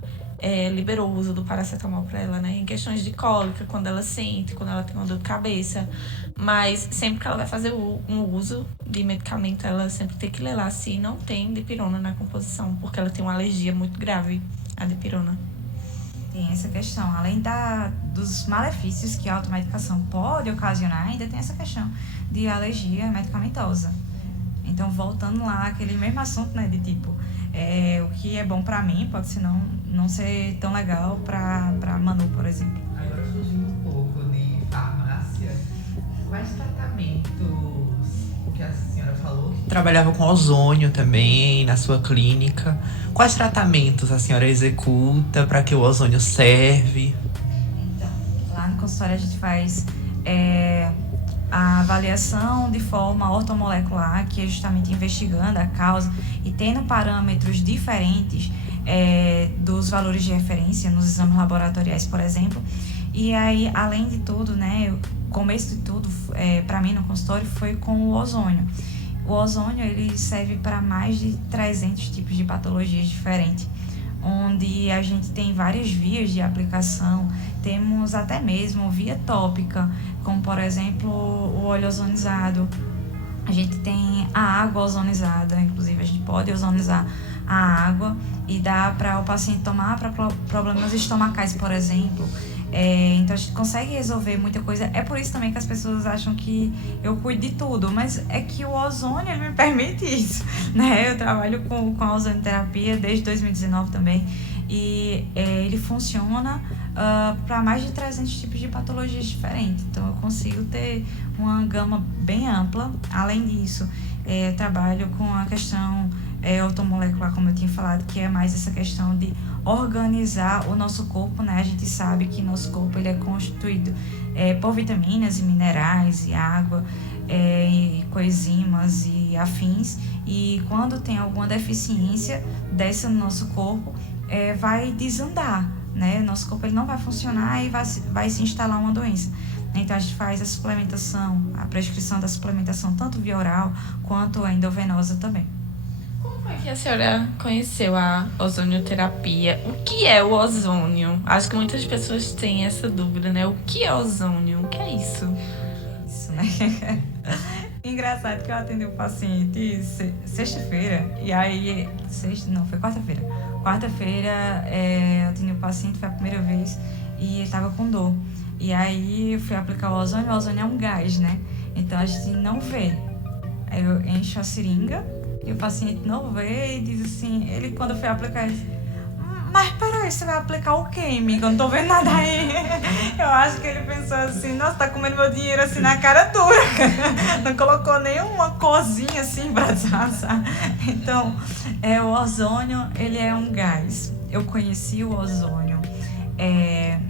liberou o uso do paracetamol pra ela, né? Em questões de cólica, quando ela sente, quando ela tem uma dor de cabeça. Mas sempre que ela vai fazer um uso de medicamento, ela sempre tem que ler lá se não tem dipirona na composição, porque ela tem uma alergia muito grave à dipirona. Tem essa questão, além dos malefícios que a automedicação pode ocasionar, ainda tem essa questão de alergia medicamentosa. Então, voltando lá, aquele mesmo assunto, né, de tipo, o que é bom pra mim pode ser não ser tão legal pra Manu, por exemplo. Agora fugindo um pouco de farmácia, quais tratamentos, o que a senhora falou? Trabalhava com ozônio também na sua clínica. Quais tratamentos a senhora executa, para que o ozônio serve? Então, lá no consultório a gente faz a avaliação de forma ortomolecular, que é justamente investigando a causa e tendo parâmetros diferentes dos valores de referência nos exames laboratoriais, por exemplo. E aí, além de tudo, né, o começo de tudo, para mim no consultório, foi com o ozônio. O ozônio ele serve para mais de 300 tipos de patologias diferentes, onde a gente tem várias vias de aplicação, temos até mesmo via tópica, como por exemplo o óleo ozonizado, a gente tem a água ozonizada, inclusive a gente pode ozonizar a água e dá para o paciente tomar para problemas estomacais, por exemplo. Então a gente consegue resolver muita coisa. É por isso também que as pessoas acham que eu cuido de tudo, mas é que o ozônio ele me permite isso, né? Eu trabalho com a ozonioterapia desde 2019 também e ele funciona para mais de 300 tipos de patologias diferentes. Então eu consigo ter uma gama bem ampla. Além disso, trabalho com a questão ortomolecular, como eu tinha falado, que é mais essa questão de organizar o nosso corpo, né? A gente sabe que nosso corpo ele é constituído por vitaminas e minerais e água, e coenzimas e afins, e quando tem alguma deficiência dessa no nosso corpo, vai desandar, né? Nosso corpo ele não vai funcionar e vai se instalar uma doença. Então a gente faz a suplementação, a prescrição da suplementação tanto via oral quanto a endovenosa também. Como é que a senhora conheceu a ozonioterapia? O que é o ozônio? Acho que muitas pessoas têm essa dúvida, né? O que é ozônio? O que é isso? Isso, né? Engraçado que eu atendi um paciente sexta-feira, e aí... foi quarta-feira. Quarta-feira eu atendi um paciente, foi a primeira vez, e ele tava com dor. E aí eu fui aplicar o ozônio é um gás, né? Então a gente não vê. Aí eu encho a seringa, e o paciente não vê e diz assim, ele quando foi aplicar, ele disse, mas peraí, você vai aplicar o quê, amiga? Eu não tô vendo nada aí. Eu acho que ele pensou assim, nossa, tá comendo meu dinheiro assim na cara dura. Não colocou nenhuma corzinha assim pra disfarçar. Então, o ozônio, ele é um gás. Eu conheci o ozônio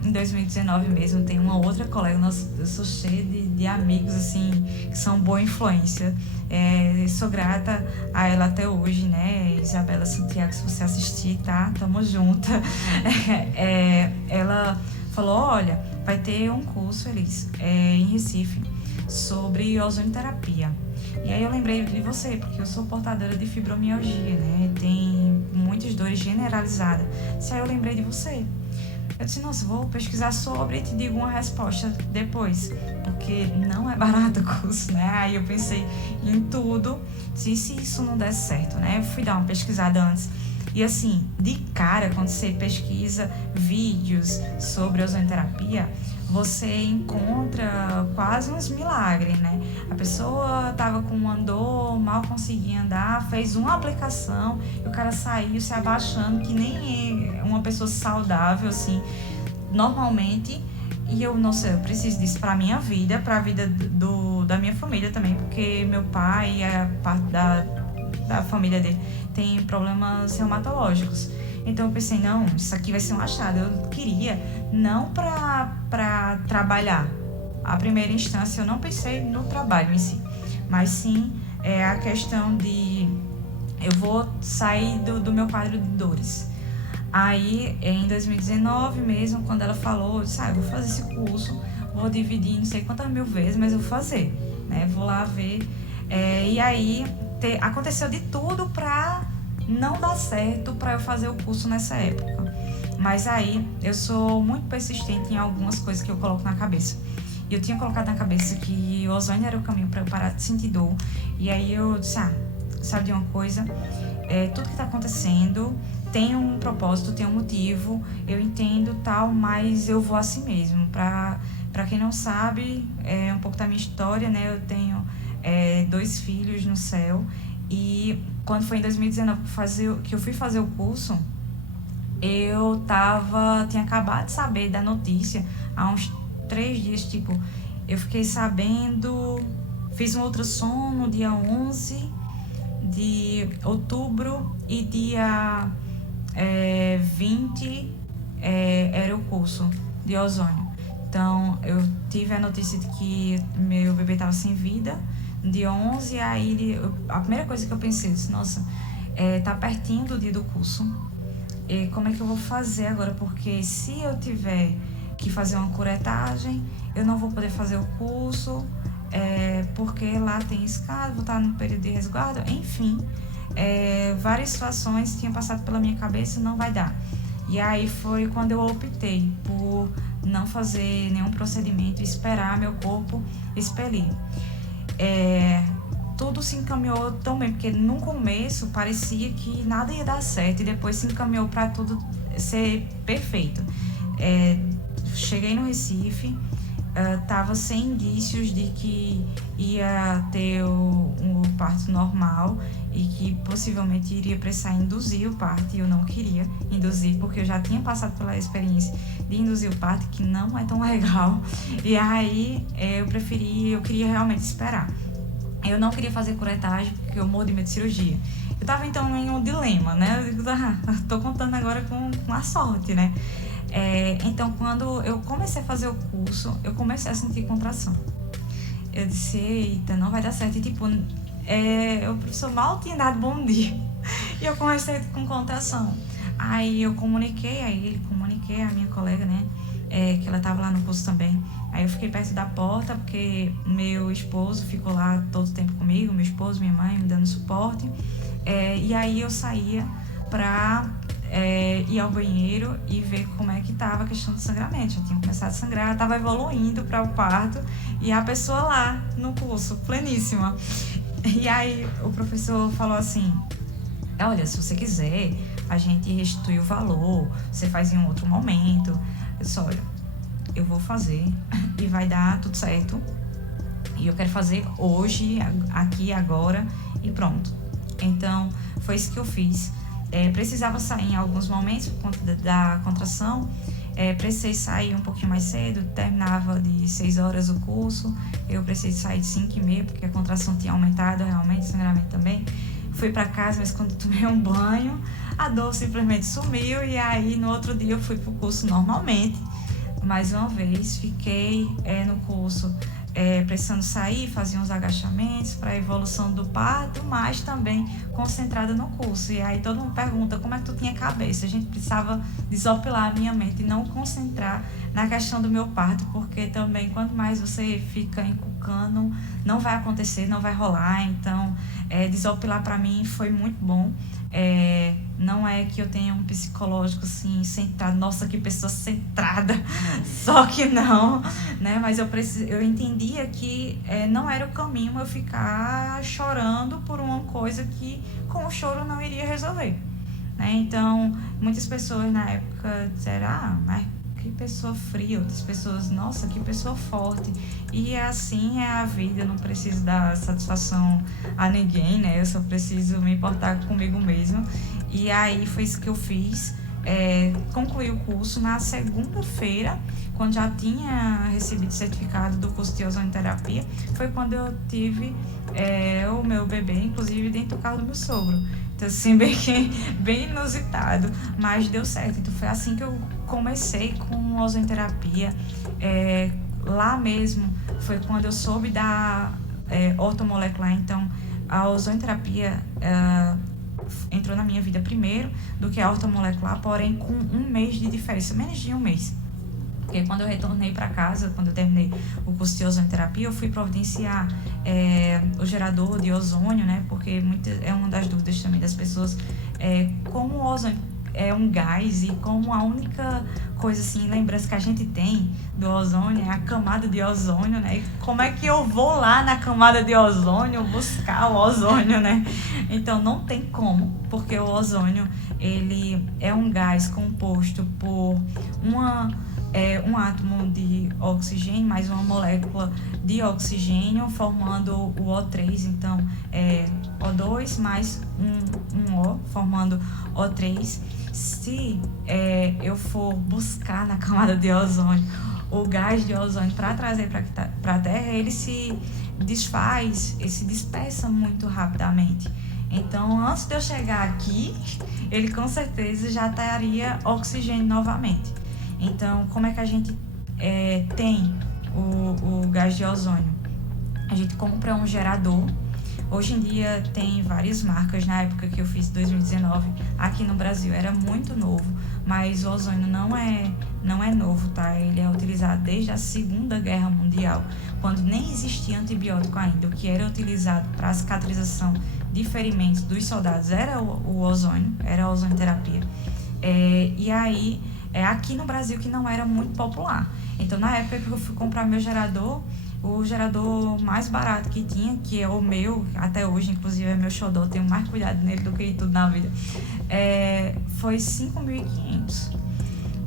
em 2019 mesmo. Tem uma outra colega, nossa, eu sou cheia de amigos assim, que são boa influência. Sou grata a ela até hoje, né? Isabela Santiago, se você assistir, tá? Tamo junta. Ela falou, olha, vai ter um curso, Elis, em Recife, sobre ozonioterapia. E aí eu lembrei de você, porque eu sou portadora de fibromialgia, né? Tem muitas dores generalizadas. Aí eu lembrei de você. Eu disse, nossa, vou pesquisar sobre e te digo uma resposta depois, porque não é barato o curso, né? Aí eu pensei em tudo, se isso não desse certo, né? Eu fui dar uma pesquisada antes. E assim, de cara, quando você pesquisa vídeos sobre ozonioterapia, você encontra quase uns milagres, né? A pessoa tava com uma dor, mal conseguia andar, fez uma aplicação e o cara saiu se abaixando, que nem é uma pessoa saudável, assim, normalmente. E eu, nossa, eu preciso disso pra minha vida, pra vida da minha família também, porque meu pai e a parte da família dele tem problemas reumatológicos. Então eu pensei, não, isso aqui vai ser um achado. Eu queria, não para trabalhar. A primeira instância eu não pensei no trabalho em si, mas sim a questão de eu vou sair do meu quadro de dores. Aí em 2019 mesmo, quando ela falou, eu disse, eu vou fazer esse curso, vou dividir não sei quantas mil vezes, mas eu vou fazer, né? Vou lá ver. E aí aconteceu de tudo para não dar certo para eu fazer o curso nessa época. Mas aí eu sou muito persistente em algumas coisas que eu coloco na cabeça. E eu tinha colocado na cabeça que o ozônio era o caminho para eu parar de sentir dor. E aí eu disse, sabe de uma coisa? Tudo que está acontecendo tem um propósito, tem um motivo, eu entendo tal, mas eu vou assim mesmo. Para quem não sabe, um pouco da minha história, né? Eu tenho 2 filhos no céu. E quando foi em 2019 que eu fui fazer o curso, eu tinha acabado de saber da notícia há uns 3 dias, tipo, eu fiquei sabendo, fiz um ultrassom no dia 11 de outubro e dia 20 era o curso de ozônio. Então, eu tive a notícia de que meu bebê estava sem vida, dia 11, aí a primeira coisa que eu pensei, eu disse, nossa, tá pertinho do dia do curso, como é que eu vou fazer agora? Porque se eu tiver que fazer uma curetagem, eu não vou poder fazer o curso, porque lá tem escada, vou estar no período de resguardo, enfim, várias situações tinham passado pela minha cabeça, não vai dar. E aí foi quando eu optei por não fazer nenhum procedimento e esperar meu corpo expelir. Tudo se encaminhou tão bem, porque no começo parecia que nada ia dar certo e depois se encaminhou para tudo ser perfeito. Cheguei no Recife, estava sem indícios de que ia ter um parto normal e que possivelmente iria precisar induzir o parto, e eu não queria induzir porque eu já tinha passado pela experiência de induzir o parto, que não é tão legal, e aí eu queria realmente esperar. Eu não queria fazer curetagem porque eu morro de medo de cirurgia. Eu tava então em um dilema, né? Eu digo, tô contando agora com a sorte, né? Então, quando eu comecei a fazer o curso, eu comecei a sentir contração. Eu disse, eita, não vai dar certo. E tipo, o professor mal tinha dado bom dia. E eu comecei com contração. Aí eu comuniquei a minha colega, né? Que ela tava lá no curso também. Aí eu fiquei perto da porta, porque meu esposo ficou lá todo o tempo comigo, meu esposo, minha mãe me dando suporte. E aí eu saía pra ir ao banheiro e ver como é que tava a questão do sangramento. Já tinha começado a sangrar, tava evoluindo para o parto, e a pessoa lá no curso, pleníssima. E aí o professor falou assim, olha, se você quiser, a gente restitui o valor, você faz em um outro momento. Eu disse, olha, eu vou fazer e vai dar tudo certo. E eu quero fazer hoje, aqui, agora, e pronto. Então, foi isso que eu fiz. precisava sair em alguns momentos por conta da contração. Precisei sair um pouquinho mais cedo, terminava de 6 horas o curso, eu precisei sair de 5h30 porque a contração tinha aumentado realmente, o sangramento também. Fui para casa, mas quando tomei um banho, a dor simplesmente sumiu e aí no outro dia eu fui pro curso normalmente. Mais uma vez, fiquei no curso precisando sair, fazia uns agachamentos para a evolução do parto, mas também concentrada no curso. E aí todo mundo pergunta como é que tu tinha cabeça. A gente precisava desopilar a minha mente e não concentrar na questão do meu parto, porque também quanto mais você fica encucando, não vai acontecer, não vai rolar. Então, desopilar para mim foi muito bom. Não é que eu tenha um psicológico assim, centrado, nossa, que pessoa centrada, só que não, né? Mas eu entendia que não era o caminho eu ficar chorando por uma coisa que com o choro não iria resolver, né? Então, muitas pessoas na época disseram, mas que pessoa fria, outras pessoas, nossa, que pessoa forte. E assim é a vida, eu não preciso dar satisfação a ninguém, né? Eu só preciso me importar comigo mesma. E aí foi isso que eu fiz. Concluí o curso na segunda-feira, quando já tinha recebido o certificado do curso de ozonoterapia, foi quando eu tive o meu bebê, inclusive dentro do carro do meu sogro. Então, assim, bem inusitado, mas deu certo. Então, foi assim que eu comecei com ozonoterapia. Lá mesmo foi quando eu soube da ortomolecular. Então, a ozonoterapia entrou na minha vida primeiro do que a ortomolecular, porém com um mês de diferença, menos de um mês. Porque quando eu retornei para casa, quando eu terminei o curso de ozonoterapia, eu fui providenciar o gerador de ozônio, né? Porque é uma das dúvidas também das pessoas, como o ozônio é um gás e como a única coisa, assim, lembrança que a gente tem do ozônio é a camada de ozônio, né? E como é que eu vou lá na camada de ozônio buscar o ozônio, né? Então, não tem como, porque o ozônio, ele é um gás composto por um átomo de oxigênio mais uma molécula de oxigênio formando o O3, então O2 mais um O formando O3. Se eu for buscar na camada de ozônio o gás de ozônio para trazer para a Terra, ele se desfaz, ele se dispersa muito rapidamente. Então, antes de eu chegar aqui, ele com certeza já estaria oxigênio novamente. Então, como é que a gente tem o gás de ozônio? A gente compra um gerador. Hoje em dia tem várias marcas. Na época que eu fiz, 2019, aqui no Brasil era muito novo, mas o ozônio não é novo, tá? Ele é utilizado desde a Segunda Guerra Mundial, quando nem existia antibiótico ainda. O que era utilizado para a cicatrização de ferimentos dos soldados era o ozônio, era a ozonoterapia. E aí, aqui no Brasil que não era muito popular. Então, na época que eu fui comprar meu gerador, o gerador mais barato que tinha, que é o meu, até hoje, inclusive é meu xodó, tenho mais cuidado nele do que em tudo na vida, foi 5.500.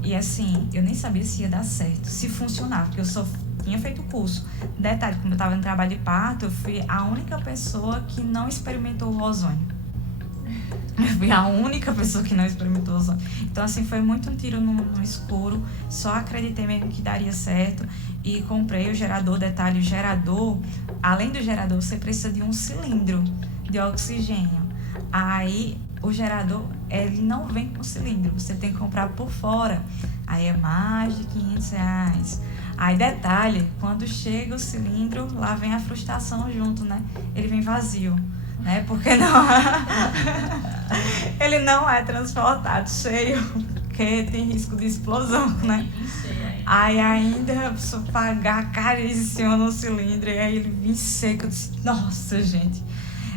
E assim, eu nem sabia se ia dar certo, se funcionava, porque eu só tinha feito o curso. Detalhe, como eu estava no trabalho de parto, eu fui a única pessoa que não experimentou o ozônio. Eu fui a única pessoa que não experimentou ozônio. Então, assim, foi muito um tiro no escuro. Só acreditei mesmo que daria certo. E comprei o gerador. Detalhe, o gerador, além do gerador, você precisa de um cilindro de oxigênio. Aí, o gerador, ele não vem com cilindro. Você tem que comprar por fora. Aí, é mais de R$500. Aí, detalhe, quando chega o cilindro, lá vem a frustração junto, né? Ele vem vazio. Né? Porque não, ele não é transportado cheio, porque tem risco de explosão, né? Aí ainda eu preciso pagar caríssimo no cilindro, e aí ele vem seco. Eu disse, nossa, gente.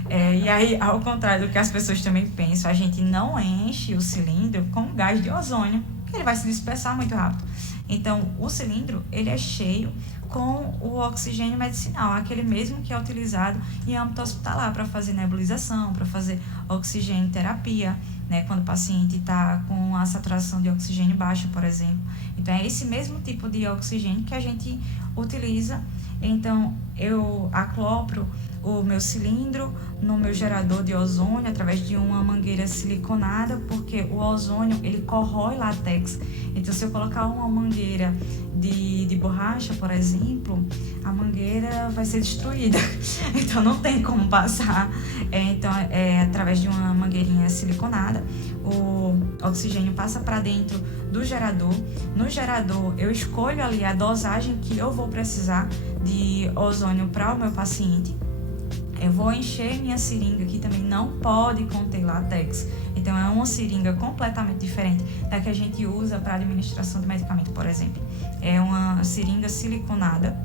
E aí, ao contrário do que as pessoas também pensam, a gente não enche o cilindro com gás de ozônio, que ele vai se dispersar muito rápido. Então, o cilindro, ele é cheio com o oxigênio medicinal, aquele mesmo que é utilizado em âmbito hospitalar para fazer nebulização, para fazer oxigênio terapia, né, quando o paciente está com a saturação de oxigênio baixa, por exemplo. Então, é esse mesmo tipo de oxigênio que a gente utiliza. Então, eu acoplo o meu cilindro no meu gerador de ozônio através de uma mangueira siliconada, porque o ozônio ele corrói látex. Então, se eu colocar uma mangueira de borracha, por exemplo, a mangueira vai ser destruída. Então, não tem como passar. Então, através de uma mangueirinha siliconada, o oxigênio passa para dentro do gerador. No gerador, eu escolho ali a dosagem que eu vou precisar de ozônio para o meu paciente. Eu vou encher minha seringa, que também não pode conter látex. Então, é uma seringa completamente diferente da que a gente usa para administração de medicamento, por exemplo. É uma seringa siliconada,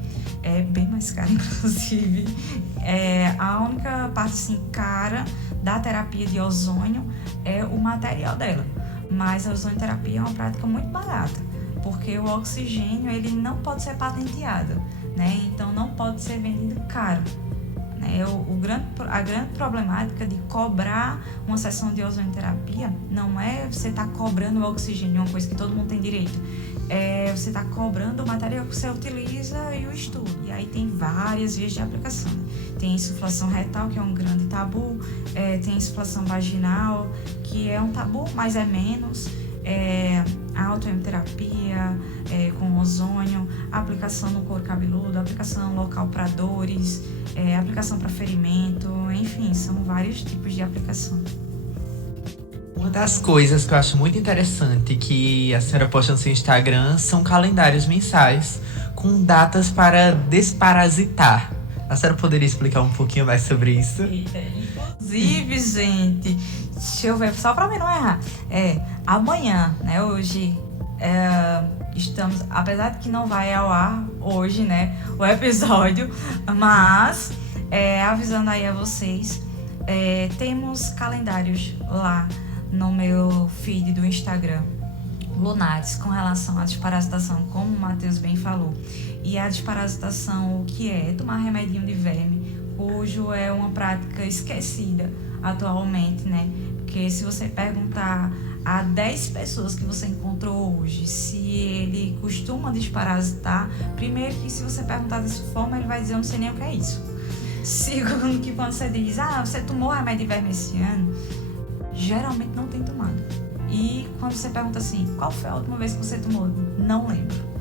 é bem mais cara, inclusive. A única parte assim, cara da terapia de ozônio é o material dela. Mas a ozonioterapia é uma prática muito barata, porque o oxigênio ele não pode ser patenteado, né? Então, não pode ser vendido caro. A grande problemática de cobrar uma sessão de ozonioterapia não é você estar cobrando o oxigênio, uma coisa que todo mundo tem direito. É você estar cobrando o material que você utiliza e o estudo. E aí tem várias vias de aplicação. Tem a insuflação retal, que é um grande tabu. Tem a insuflação vaginal, que é um tabu, mas é menos. A autoemoterapia com ozônio, a aplicação no couro cabeludo, a aplicação local para dores, aplicação para ferimento, enfim, são vários tipos de aplicação. Uma das coisas que eu acho muito interessante que a senhora posta no seu Instagram são calendários mensais com datas para desparasitar. A senhora poderia explicar um pouquinho mais sobre isso? Inclusive, gente, deixa eu ver, só para mim não errar. Amanhã, né, hoje, estamos, apesar de que não vai ao ar hoje, né, o episódio, mas, avisando aí a vocês, temos calendários lá no meu feed do Instagram, lunares, com relação à desparasitação, como o Matheus bem falou. E a desparasitação, o que é? Tomar remedinho de verme, cujo é uma prática esquecida atualmente, né? Porque se você perguntar a 10 pessoas que você encontrou hoje se ele costuma desparasitar, primeiro que se você perguntar dessa forma, ele vai dizer, eu não sei nem o que é isso. Segundo que quando você diz, você tomou remédio de verme esse ano, geralmente não tem tomado. E quando você pergunta assim, qual foi a última vez que você tomou? Não lembro.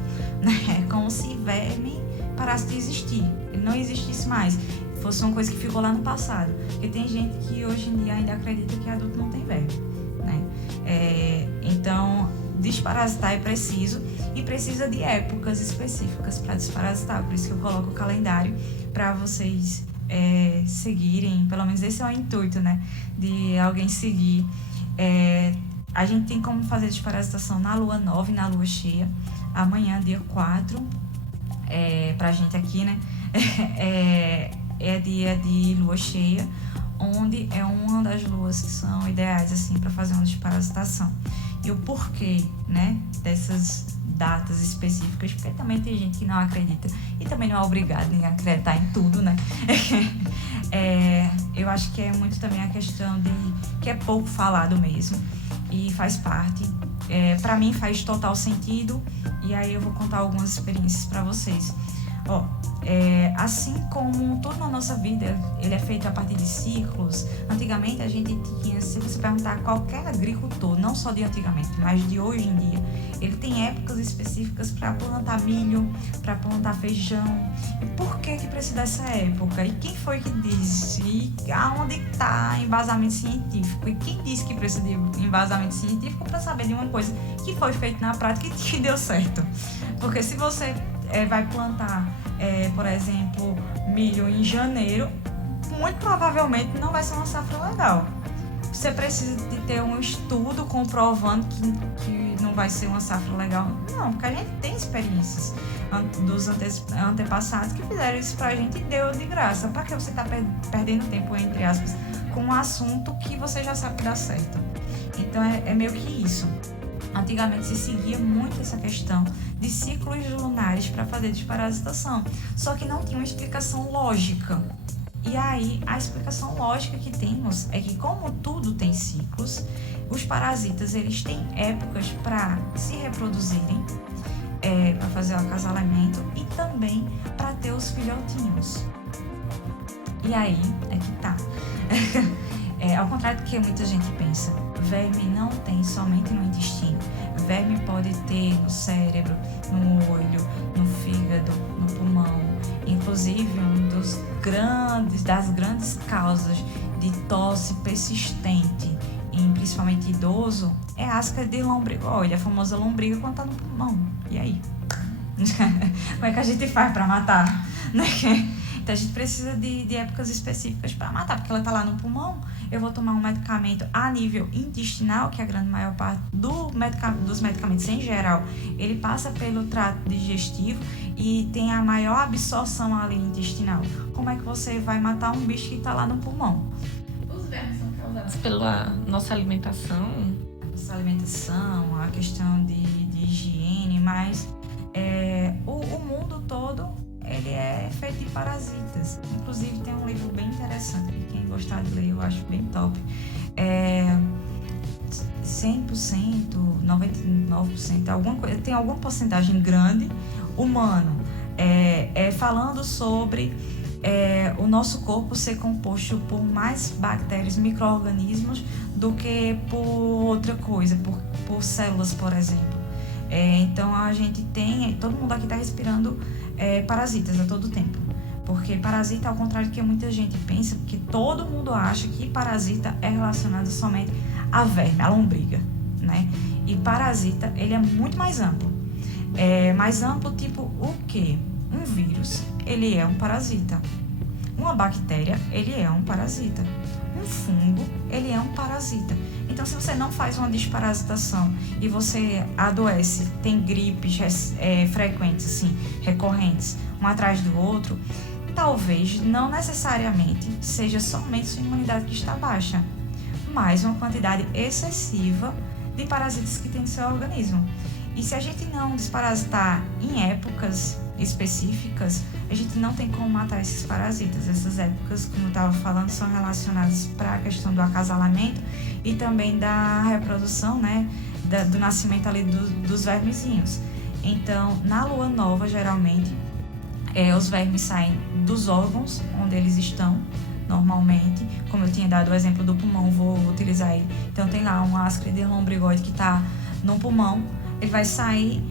É como se verme parasse de existir. Ele não existisse mais. Fosse uma coisa que ficou lá no passado. Porque tem gente que hoje em dia ainda acredita que adulto não tem verme, né? Então, desparasitar é preciso e precisa de épocas específicas para desparasitar. Por isso que eu coloco o calendário para vocês seguirem. Pelo menos esse é o intuito, né? De alguém seguir. A gente tem como fazer desparasitação na lua nova e na lua cheia. Amanhã, dia 4, pra gente aqui, né? É dia de lua cheia, onde é uma das luas que são ideais, assim, para fazer uma desparasitação. E o porquê, né, dessas datas específicas, porque também tem gente que não acredita e também não é obrigado a acreditar em tudo, né? Eu acho que é muito também a questão de que é pouco falado mesmo e faz parte. Para mim faz total sentido e aí eu vou contar algumas experiências para vocês. Assim como tudo na nossa vida, ele é feito a partir de ciclos. Antigamente a gente tinha, se você perguntar a qualquer agricultor, não só de antigamente, mas de hoje em dia, ele tem épocas específicas para plantar milho, para plantar feijão. E por que precisa dessa época? E quem foi que disse? E aonde está embasamento científico? E quem disse que precisa de embasamento científico para saber de uma coisa que foi feita na prática e que deu certo? Porque se você vai plantar, por exemplo, milho em janeiro, muito provavelmente não vai ser uma safra legal. Você precisa de ter um estudo comprovando que não vai ser uma safra legal. Não, porque a gente tem experiências dos antepassados que fizeram isso pra gente e deu de graça. Para que você tá perdendo tempo, entre aspas, com um assunto que você já sabe que dá certo? Então é meio que isso. Antigamente se seguia muito essa questão de ciclos lunares para fazer desparasitação, só que não tinha uma explicação lógica. E aí, a explicação lógica que temos é que, como tudo tem ciclos, os parasitas eles têm épocas para se reproduzirem, para fazer o acasalamento e também para ter os filhotinhos. E aí é que tá. Ao contrário do que muita gente pensa, verme não tem somente no intestino. Verme pode ter no cérebro, no olho, no fígado, no pulmão. Inclusive, das grandes causas de tosse persistente, principalmente idoso, é a asca de lombrigoide, a famosa lombriga quando tá no pulmão. E aí? Como é que a gente faz para matar? Então a gente precisa de épocas específicas para matar, porque ela tá lá no pulmão. Eu vou tomar um medicamento a nível intestinal, que é a grande maior parte dos medicamentos em geral, ele passa pelo trato digestivo e tem a maior absorção ali intestinal. Como é que você vai matar um bicho que tá lá no pulmão? Os vermes são causados pela nossa alimentação? Nossa alimentação, a questão de higiene, mas o mundo todo ele é feito de parasitas. Inclusive tem um livro bem interessante que quem gostar de ler eu acho bem top. 100%, 99%, alguma coisa, tem alguma porcentagem grande humano, falando sobre o nosso corpo ser composto por mais bactérias, micro-organismos do que por outra coisa, por células, por exemplo. Então a gente tem, todo mundo aqui está respirando parasitas a todo tempo. Porque parasita, ao contrário do que muita gente pensa, porque todo mundo acha que parasita é relacionado somente a verme, a lombriga, né? E parasita, ele é muito mais amplo. Mais amplo tipo o quê? Um vírus, ele é um parasita. Uma bactéria, ele é um parasita. Um fungo, ele é um parasita. Então, se você não faz uma desparasitação e você adoece, tem gripes frequentes, assim, recorrentes, um atrás do outro, talvez não necessariamente seja somente sua imunidade que está baixa, mas uma quantidade excessiva de parasitas que tem no seu organismo. E se a gente não desparasitar em épocas específicas, a gente não tem como matar esses parasitas. Essas épocas, como eu estava falando, são relacionadas para a questão do acasalamento e também da reprodução, né, do nascimento ali dos vermezinhos. Então, na lua nova, geralmente, os vermes saem dos órgãos onde eles estão, normalmente. Como eu tinha dado o exemplo do pulmão, vou utilizar ele. Então, tem lá um Asclepias lombrigoide que está no pulmão, ele vai sair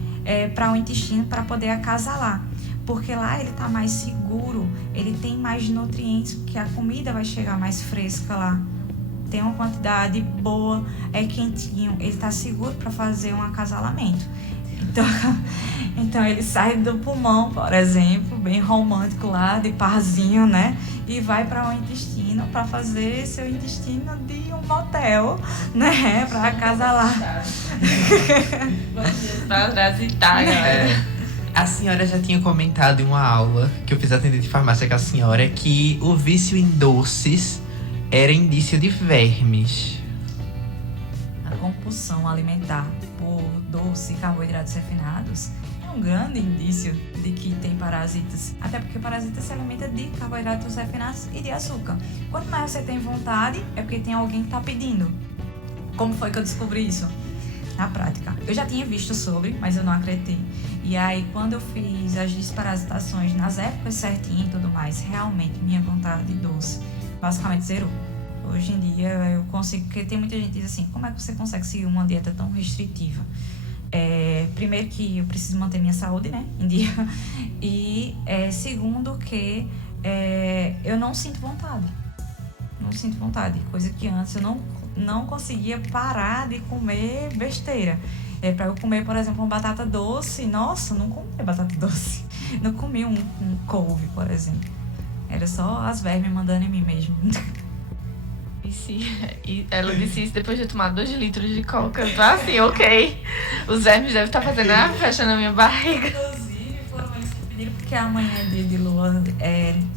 para o intestino para poder acasalar, porque lá ele está mais seguro, ele tem mais nutrientes, porque a comida vai chegar mais fresca lá, tem uma quantidade boa, é quentinho, ele está seguro para fazer um acasalamento. Então ele sai do pulmão, por exemplo, bem romântico lá, de parzinho, né? E vai para o intestino para fazer seu intestino de um motel, né? Para acasalar. Parasitar, galera. A senhora já tinha comentado em uma aula que eu fiz atendente de farmácia com a senhora que o vício em doces era indício de vermes. A compulsão alimentar por doce e carboidratos refinados é um grande indício de que tem parasitas. Até porque o parasita se alimenta de carboidratos refinados e de açúcar. Quanto mais você tem vontade, é porque tem alguém que está pedindo. Como foi que eu descobri isso? Na prática. Eu já tinha visto sobre, mas eu não acreditei. E aí, quando eu fiz as desparasitações nas épocas certinho e tudo mais, realmente minha vontade de doce basicamente zerou. Hoje em dia eu consigo, porque tem muita gente que diz assim, como é que você consegue seguir uma dieta tão restritiva? Primeiro que eu preciso manter minha saúde, né, em dia. E segundo que eu não sinto vontade. Não sinto vontade. Coisa que antes eu não conseguia parar de comer besteira. Para eu comer, por exemplo, uma batata doce, nossa, não comia batata doce. Não comia um couve, por exemplo. Era só as vermes mandando em mim mesmo. E ela disse isso depois de tomar 2 litros de coca. Então, assim, ok. Os vermes devem estar fazendo a festa na minha barriga. Inclusive, foram eles que pediram, porque amanhã é dia de lua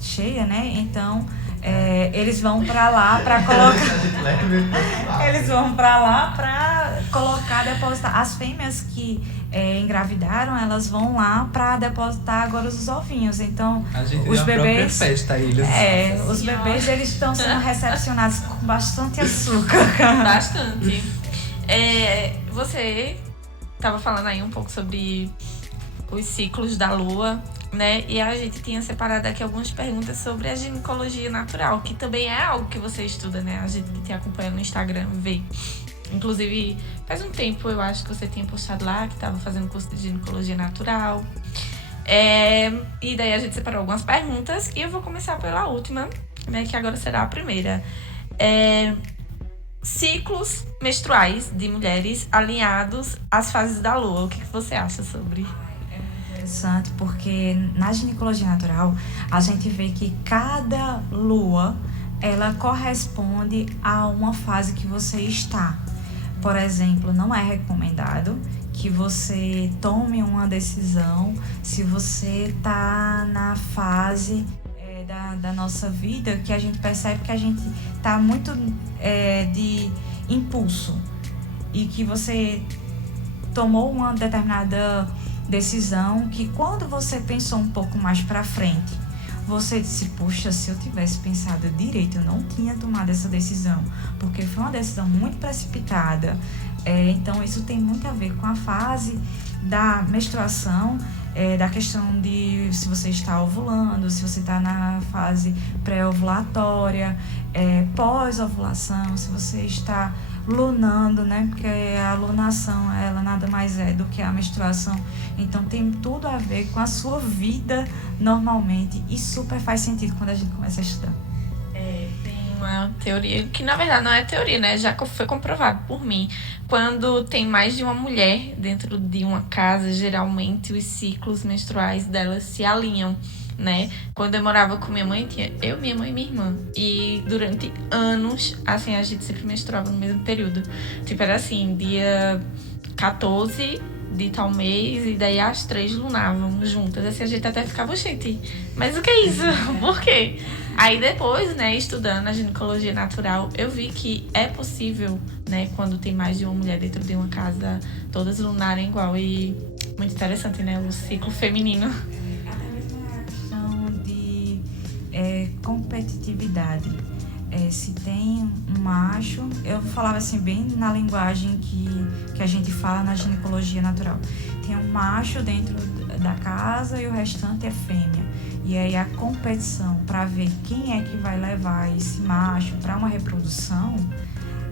cheia, né? Então, eles vão pra lá pra colocar. Eles vão pra lá pra colocar, depositar. As fêmeas que engravidaram, elas vão lá pra depositar agora os ovinhos. Então, os bebês. Festa, eles. Os bebês, eles estão sendo recepcionados com bastante açúcar. Bastante. Você estava falando aí um pouco sobre os ciclos da lua, né? E a gente tinha separado aqui algumas perguntas sobre a ginecologia natural, que também é algo que você estuda, né? A gente que te acompanha no Instagram vê. Inclusive, faz um tempo eu acho que você tinha postado lá que estava fazendo curso de ginecologia natural. E daí a gente separou algumas perguntas e eu vou começar pela última, né? Que agora será a primeira. Ciclos menstruais de mulheres alinhados às fases da lua. O que você acha sobre? Interessante, porque na ginecologia natural a gente vê que cada lua ela corresponde a uma fase que você está. Por exemplo, não é recomendado que você tome uma decisão se você está na fase da nossa vida, que a gente percebe que a gente está muito de impulso e que você tomou uma determinada decisão que quando você pensou um pouco mais para frente, você disse, poxa, se eu tivesse pensado direito, eu não tinha tomado essa decisão, porque foi uma decisão muito precipitada. Então isso tem muito a ver com a fase da menstruação, da questão de se você está ovulando, se você está na fase pré-ovulatória, pós-ovulação, se você está lunando, né? Porque a lunação, ela nada mais é do que a menstruação. Então tem tudo a ver com a sua vida normalmente e super faz sentido quando a gente começa a estudar. Tem uma teoria que na verdade não é teoria, né? Já foi comprovado por mim. Quando tem mais de uma mulher dentro de uma casa, geralmente os ciclos menstruais delas se alinham, né? Quando eu morava com minha mãe, tinha eu, minha mãe e minha irmã. E durante anos, assim, a gente sempre menstruava no mesmo período. Tipo, era assim, dia 14 de tal mês, e daí as 3 lunavam juntas. Assim, a gente até ficava, gente, mas o que é isso? Por quê? Aí depois, né, estudando a ginecologia natural, eu vi que é possível, né, quando tem mais de uma mulher dentro de uma casa, todas lunarem igual. E muito interessante, né, o ciclo feminino. Até mesmo a questão de competitividade. Se tem um macho, eu falava assim bem na linguagem que a gente fala na ginecologia natural. Tem um macho dentro da casa e o restante é fêmea. E aí a competição para ver quem é que vai levar esse macho para uma reprodução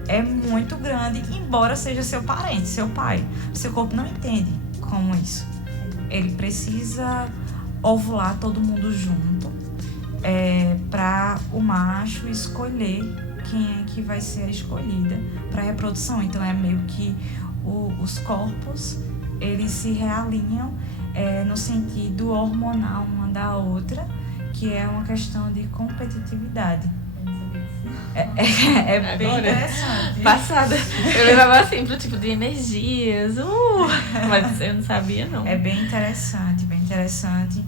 é muito grande, embora seja seu parente, seu pai. O seu corpo não entende como isso. Ele precisa ovular todo mundo junto para o macho escolher quem é que vai ser a escolhida para a reprodução. Então é meio que os corpos eles se realinham no sentido hormonal uma da outra, que é uma questão de competitividade. É bem interessante. Passada. Eu levava assim pro tipo de energias. Mas eu não sabia, não. É bem interessante, bem interessante.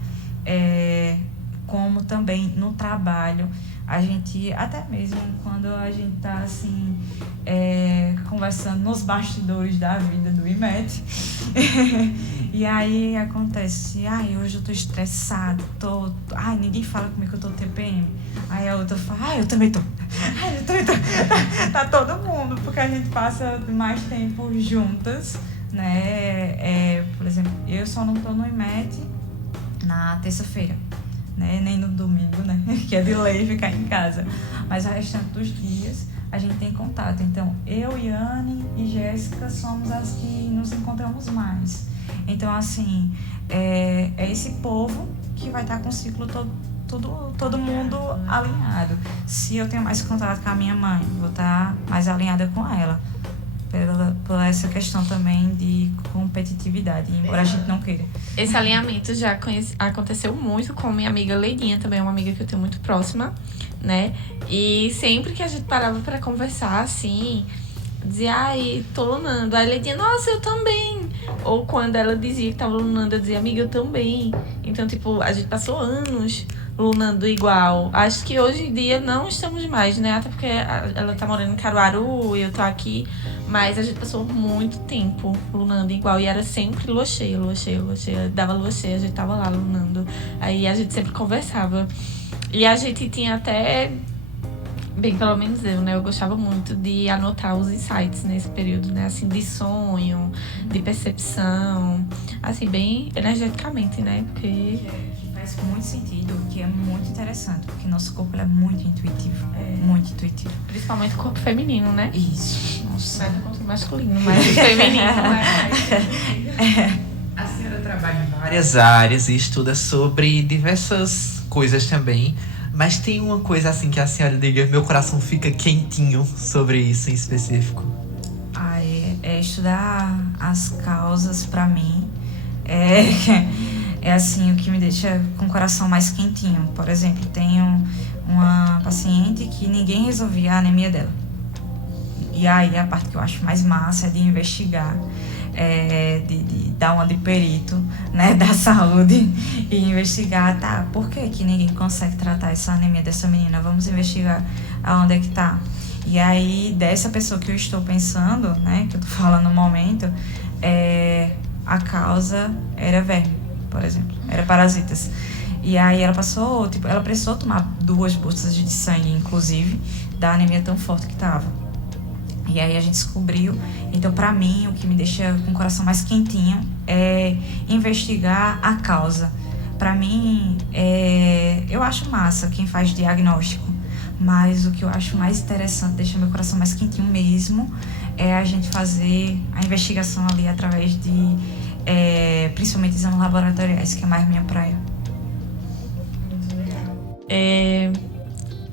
Como também no trabalho, a gente, até mesmo quando a gente tá assim, conversando nos bastidores da vida do IMET, e aí acontece, hoje eu tô estressada, ninguém fala comigo que eu tô TPM. Aí a outra fala, eu também tô. Tá todo mundo, porque a gente passa mais tempo juntas, né? Por exemplo, eu só não tô no IMET na terça-feira, né? Nem no domingo, né? Que é de lei ficar em casa. Mas o restante dos dias a gente tem contato. Então, eu, Yane e Jéssica somos as que nos encontramos mais. Então, assim, é esse povo que vai estar com o ciclo todo mundo alinhado. Se eu tenho mais contato com a minha mãe, vou estar mais alinhada com ela. Por essa questão também de competitividade, embora a gente não queira. Esse alinhamento já aconteceu muito com minha amiga Leidinha, também é uma amiga que eu tenho muito próxima, né? E sempre que a gente parava pra conversar, assim, dizia, tô lunando. Aí Leidinha, nossa, eu também. Ou quando ela dizia que tava lunando, eu dizia, amiga, eu também. Então, tipo, a gente passou anos lunando igual. Acho que hoje em dia não estamos mais, né? Até porque ela tá morando em Caruaru e eu tô aqui. Mas a gente passou muito tempo lunando igual. E era sempre lua cheia. Dava lua cheia, a gente tava lá lunando. Aí a gente sempre conversava. E a gente tinha até... Bem, pelo menos eu, né? Eu gostava muito de anotar os insights nesse período, né? Assim, de sonho, de percepção, assim, bem energeticamente, né? Porque Que faz muito sentido, que é muito interessante, porque nosso corpo ele é muito intuitivo. Muito intuitivo. principalmente o corpo feminino, né? Isso. Nossa. Nada contra o masculino, mas o feminino, né? A senhora trabalha em várias áreas e estuda sobre diversas coisas também. Mas tem uma coisa assim que a senhora diga, meu coração fica quentinho sobre isso em específico. É estudar as causas pra mim é assim o que me deixa com o coração mais quentinho. Por exemplo, tenho uma paciente que ninguém resolvia a anemia dela. E aí a parte que eu acho mais massa é de investigar, de dar uma de perito, né, da saúde e investigar, tá, por que ninguém consegue tratar essa anemia dessa menina? Vamos investigar aonde é que tá. E aí, dessa pessoa que eu estou pensando, né, que eu tô falando no momento, a causa era verme, por exemplo, era parasitas. E aí ela precisou tomar 2 bolsas de sangue, inclusive, da anemia tão forte que tava. E aí a gente descobriu. Então, pra mim, o que me deixa com o coração mais quentinho é investigar a causa. Pra mim, eu acho massa quem faz diagnóstico, mas o que eu acho mais interessante, deixa meu coração mais quentinho mesmo, é a gente fazer a investigação ali através de, principalmente exames laboratoriais, que é mais minha praia.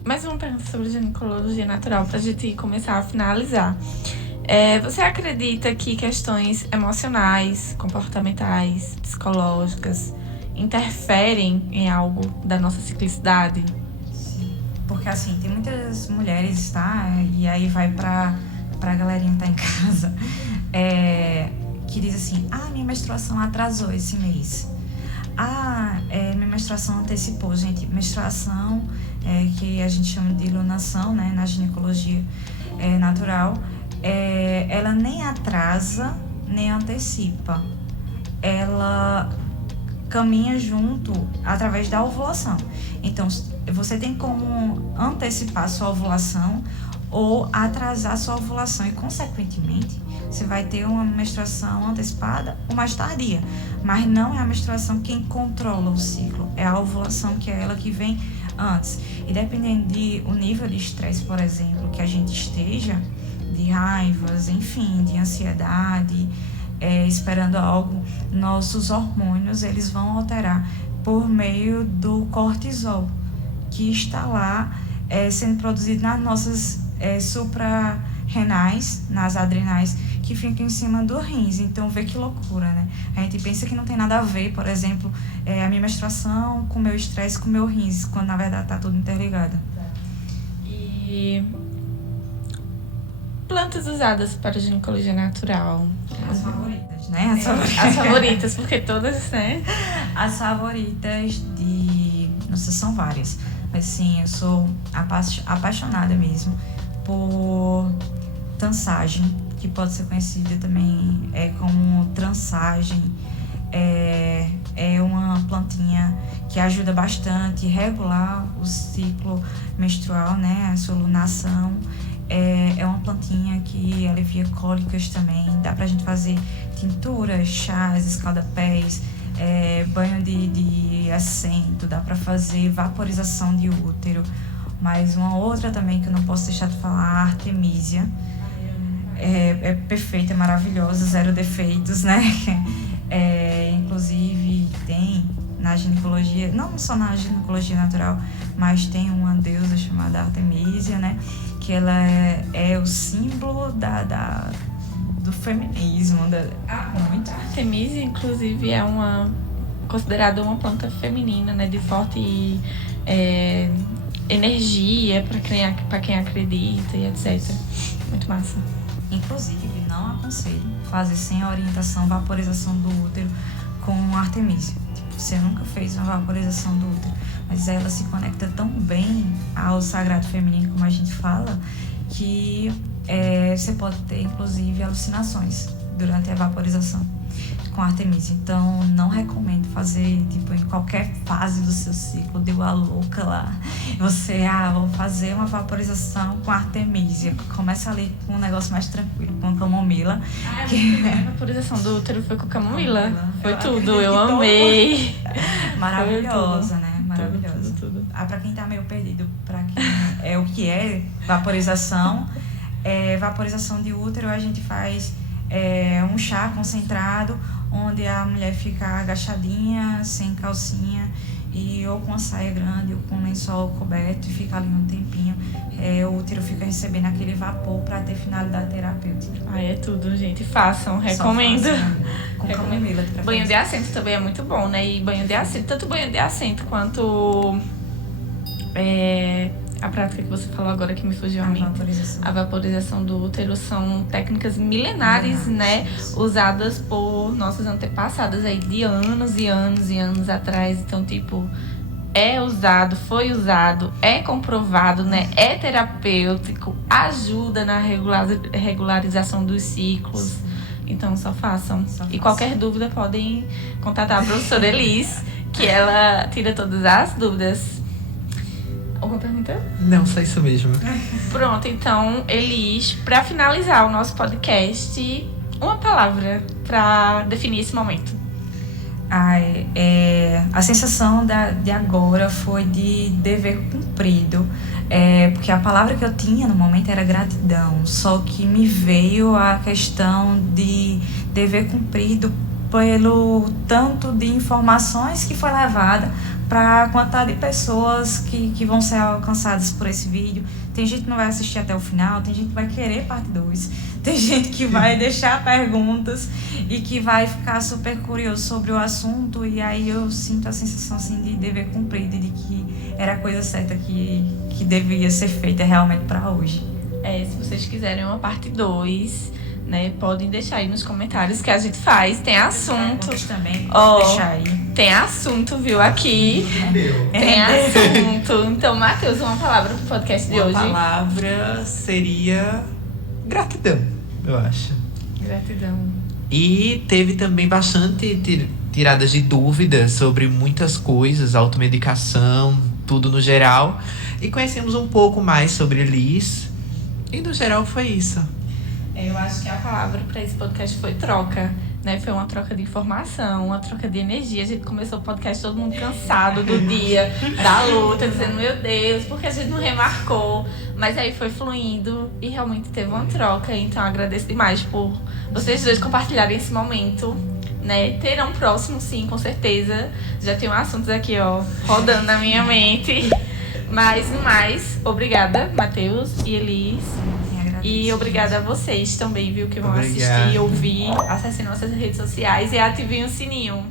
Mais uma pergunta sobre ginecologia natural pra gente começar a finalizar. Você acredita que questões emocionais, comportamentais, psicológicas interferem em algo da nossa ciclicidade? Sim. Porque assim, tem muitas mulheres, tá? E aí vai pra galerinha que tá em casa, que diz assim, minha menstruação atrasou esse mês. Minha menstruação antecipou. Gente, menstruação, que a gente chama de lunação, né, na ginecologia natural, ela nem atrasa, nem antecipa. Ela caminha junto através da ovulação. Então, você tem como antecipar sua ovulação ou atrasar sua ovulação e, consequentemente, você vai ter uma menstruação antecipada ou mais tardia. Mas não é a menstruação quem controla o ciclo, é a ovulação, que é ela que vem antes. E dependendo do nível de estresse, por exemplo, que a gente esteja, de raivas, enfim, de ansiedade, esperando algo, nossos hormônios eles vão alterar por meio do cortisol, que está lá sendo produzido nas nossas suprarrenais, nas adrenais, que ficam em cima do rins. Então, vê que loucura, né? A gente pensa que não tem nada a ver, por exemplo, a minha menstruação com o meu estresse, com o meu rins, quando na verdade tá tudo interligado. E plantas usadas para ginecologia natural? As favoritas, né? As favoritas, porque todas, né? As favoritas nossa, são várias. Mas sim, eu sou apaixonada mesmo por tansagem, que pode ser conhecida também como transagem. É uma plantinha que ajuda bastante a regular o ciclo menstrual, né, a sua lunação. É uma plantinha que alivia cólicas também. Dá pra gente fazer tinturas, chás, escaldapés, banho de assento, dá pra fazer vaporização de útero. Mas uma outra também que eu não posso deixar de falar, a Artemisia. É perfeita, é maravilhosa, 0 defeitos, né? Inclusive tem na ginecologia, não só na ginecologia natural, mas tem uma deusa chamada Artemisia, né? Que ela é o símbolo do feminismo. Muito. A Artemisia, inclusive, é considerada uma planta feminina, né? De forte energia para quem acredita e etc. Muito massa. Inclusive, não aconselho fazer sem a orientação vaporização do útero com Artemisia. Tipo, você nunca fez uma vaporização do útero, mas ela se conecta tão bem ao sagrado feminino, como a gente fala, que você pode ter, inclusive, alucinações durante a vaporização. com Artemisia. Então, não recomendo fazer, tipo, em qualquer fase do seu ciclo. Deu a louca lá. Você, vou fazer uma vaporização com Artemisia. Começa ali com um negócio mais tranquilo, com camomila. A vaporização do útero foi com camomila. Foi tudo, eu todo amei. Maravilhosa, né? Maravilhosa. Tudo. Pra quem tá meio perdido, pra quem é o que é vaporização, vaporização de útero, a gente faz um chá concentrado, onde a mulher fica agachadinha, sem calcinha, e ou com a saia grande, ou com o lençol coberto, e fica ali um tempinho. O útero fica recebendo aquele vapor para ter finalidade terapêutica. É tudo, gente. Façam, recomendo. Com camomila. Banho de assento também é muito bom, né? E banho de assento, tanto banho de assento quanto a prática que você falou agora que me fugiu a mente. A vaporização do útero são técnicas milenares, né? Usadas por nossos antepassados aí de anos e anos e anos atrás. Então, tipo, foi usado, é comprovado, né? É terapêutico, ajuda na regularização dos ciclos. Então, só façam. E qualquer dúvida podem contatar a professora Elis, que ela tira todas as dúvidas. Alguma pergunta? Não, só isso mesmo. Pronto, então, Elis, pra finalizar o nosso podcast, uma palavra pra definir esse momento. A sensação de agora foi de dever cumprido, porque a palavra que eu tinha no momento era gratidão, só que me veio a questão de dever cumprido pelo tanto de informações que foi levada para a quantidade de pessoas que vão ser alcançadas por esse vídeo. Tem gente que não vai assistir até o final, tem gente que vai querer parte 2, tem gente que vai deixar perguntas e que vai ficar super curioso sobre o assunto, e aí eu sinto a sensação assim, de dever cumprido, de que era a coisa certa que devia ser feita realmente para hoje. Se vocês quiserem uma parte 2, né, podem deixar aí nos comentários que a gente faz. Tem assunto. Também, deixar aí. Tem assunto, viu, aqui. Tem assunto. Então, Matheus, uma palavra pro podcast de hoje. Uma palavra seria gratidão, eu acho. Gratidão. E teve também bastante tiradas de dúvidas sobre muitas coisas, automedicação, tudo no geral. E conhecemos um pouco mais sobre Elis. E no geral foi isso. Eu acho que a palavra para esse podcast foi troca, né? Foi uma troca de informação, uma troca de energia. A gente começou o podcast todo mundo cansado do dia, da luta, dizendo, meu Deus, porque a gente não remarcou. Mas aí foi fluindo e realmente teve uma troca. Então agradeço demais por vocês dois compartilharem esse momento, né? Terão próximo, sim, com certeza. Já tenho assuntos aqui, rodando na minha mente. Mas, no mais, obrigada, Matheus e Elis. E obrigada a vocês também, viu, que vão assistir, ouvir, acessem nossas redes sociais e ativem o sininho.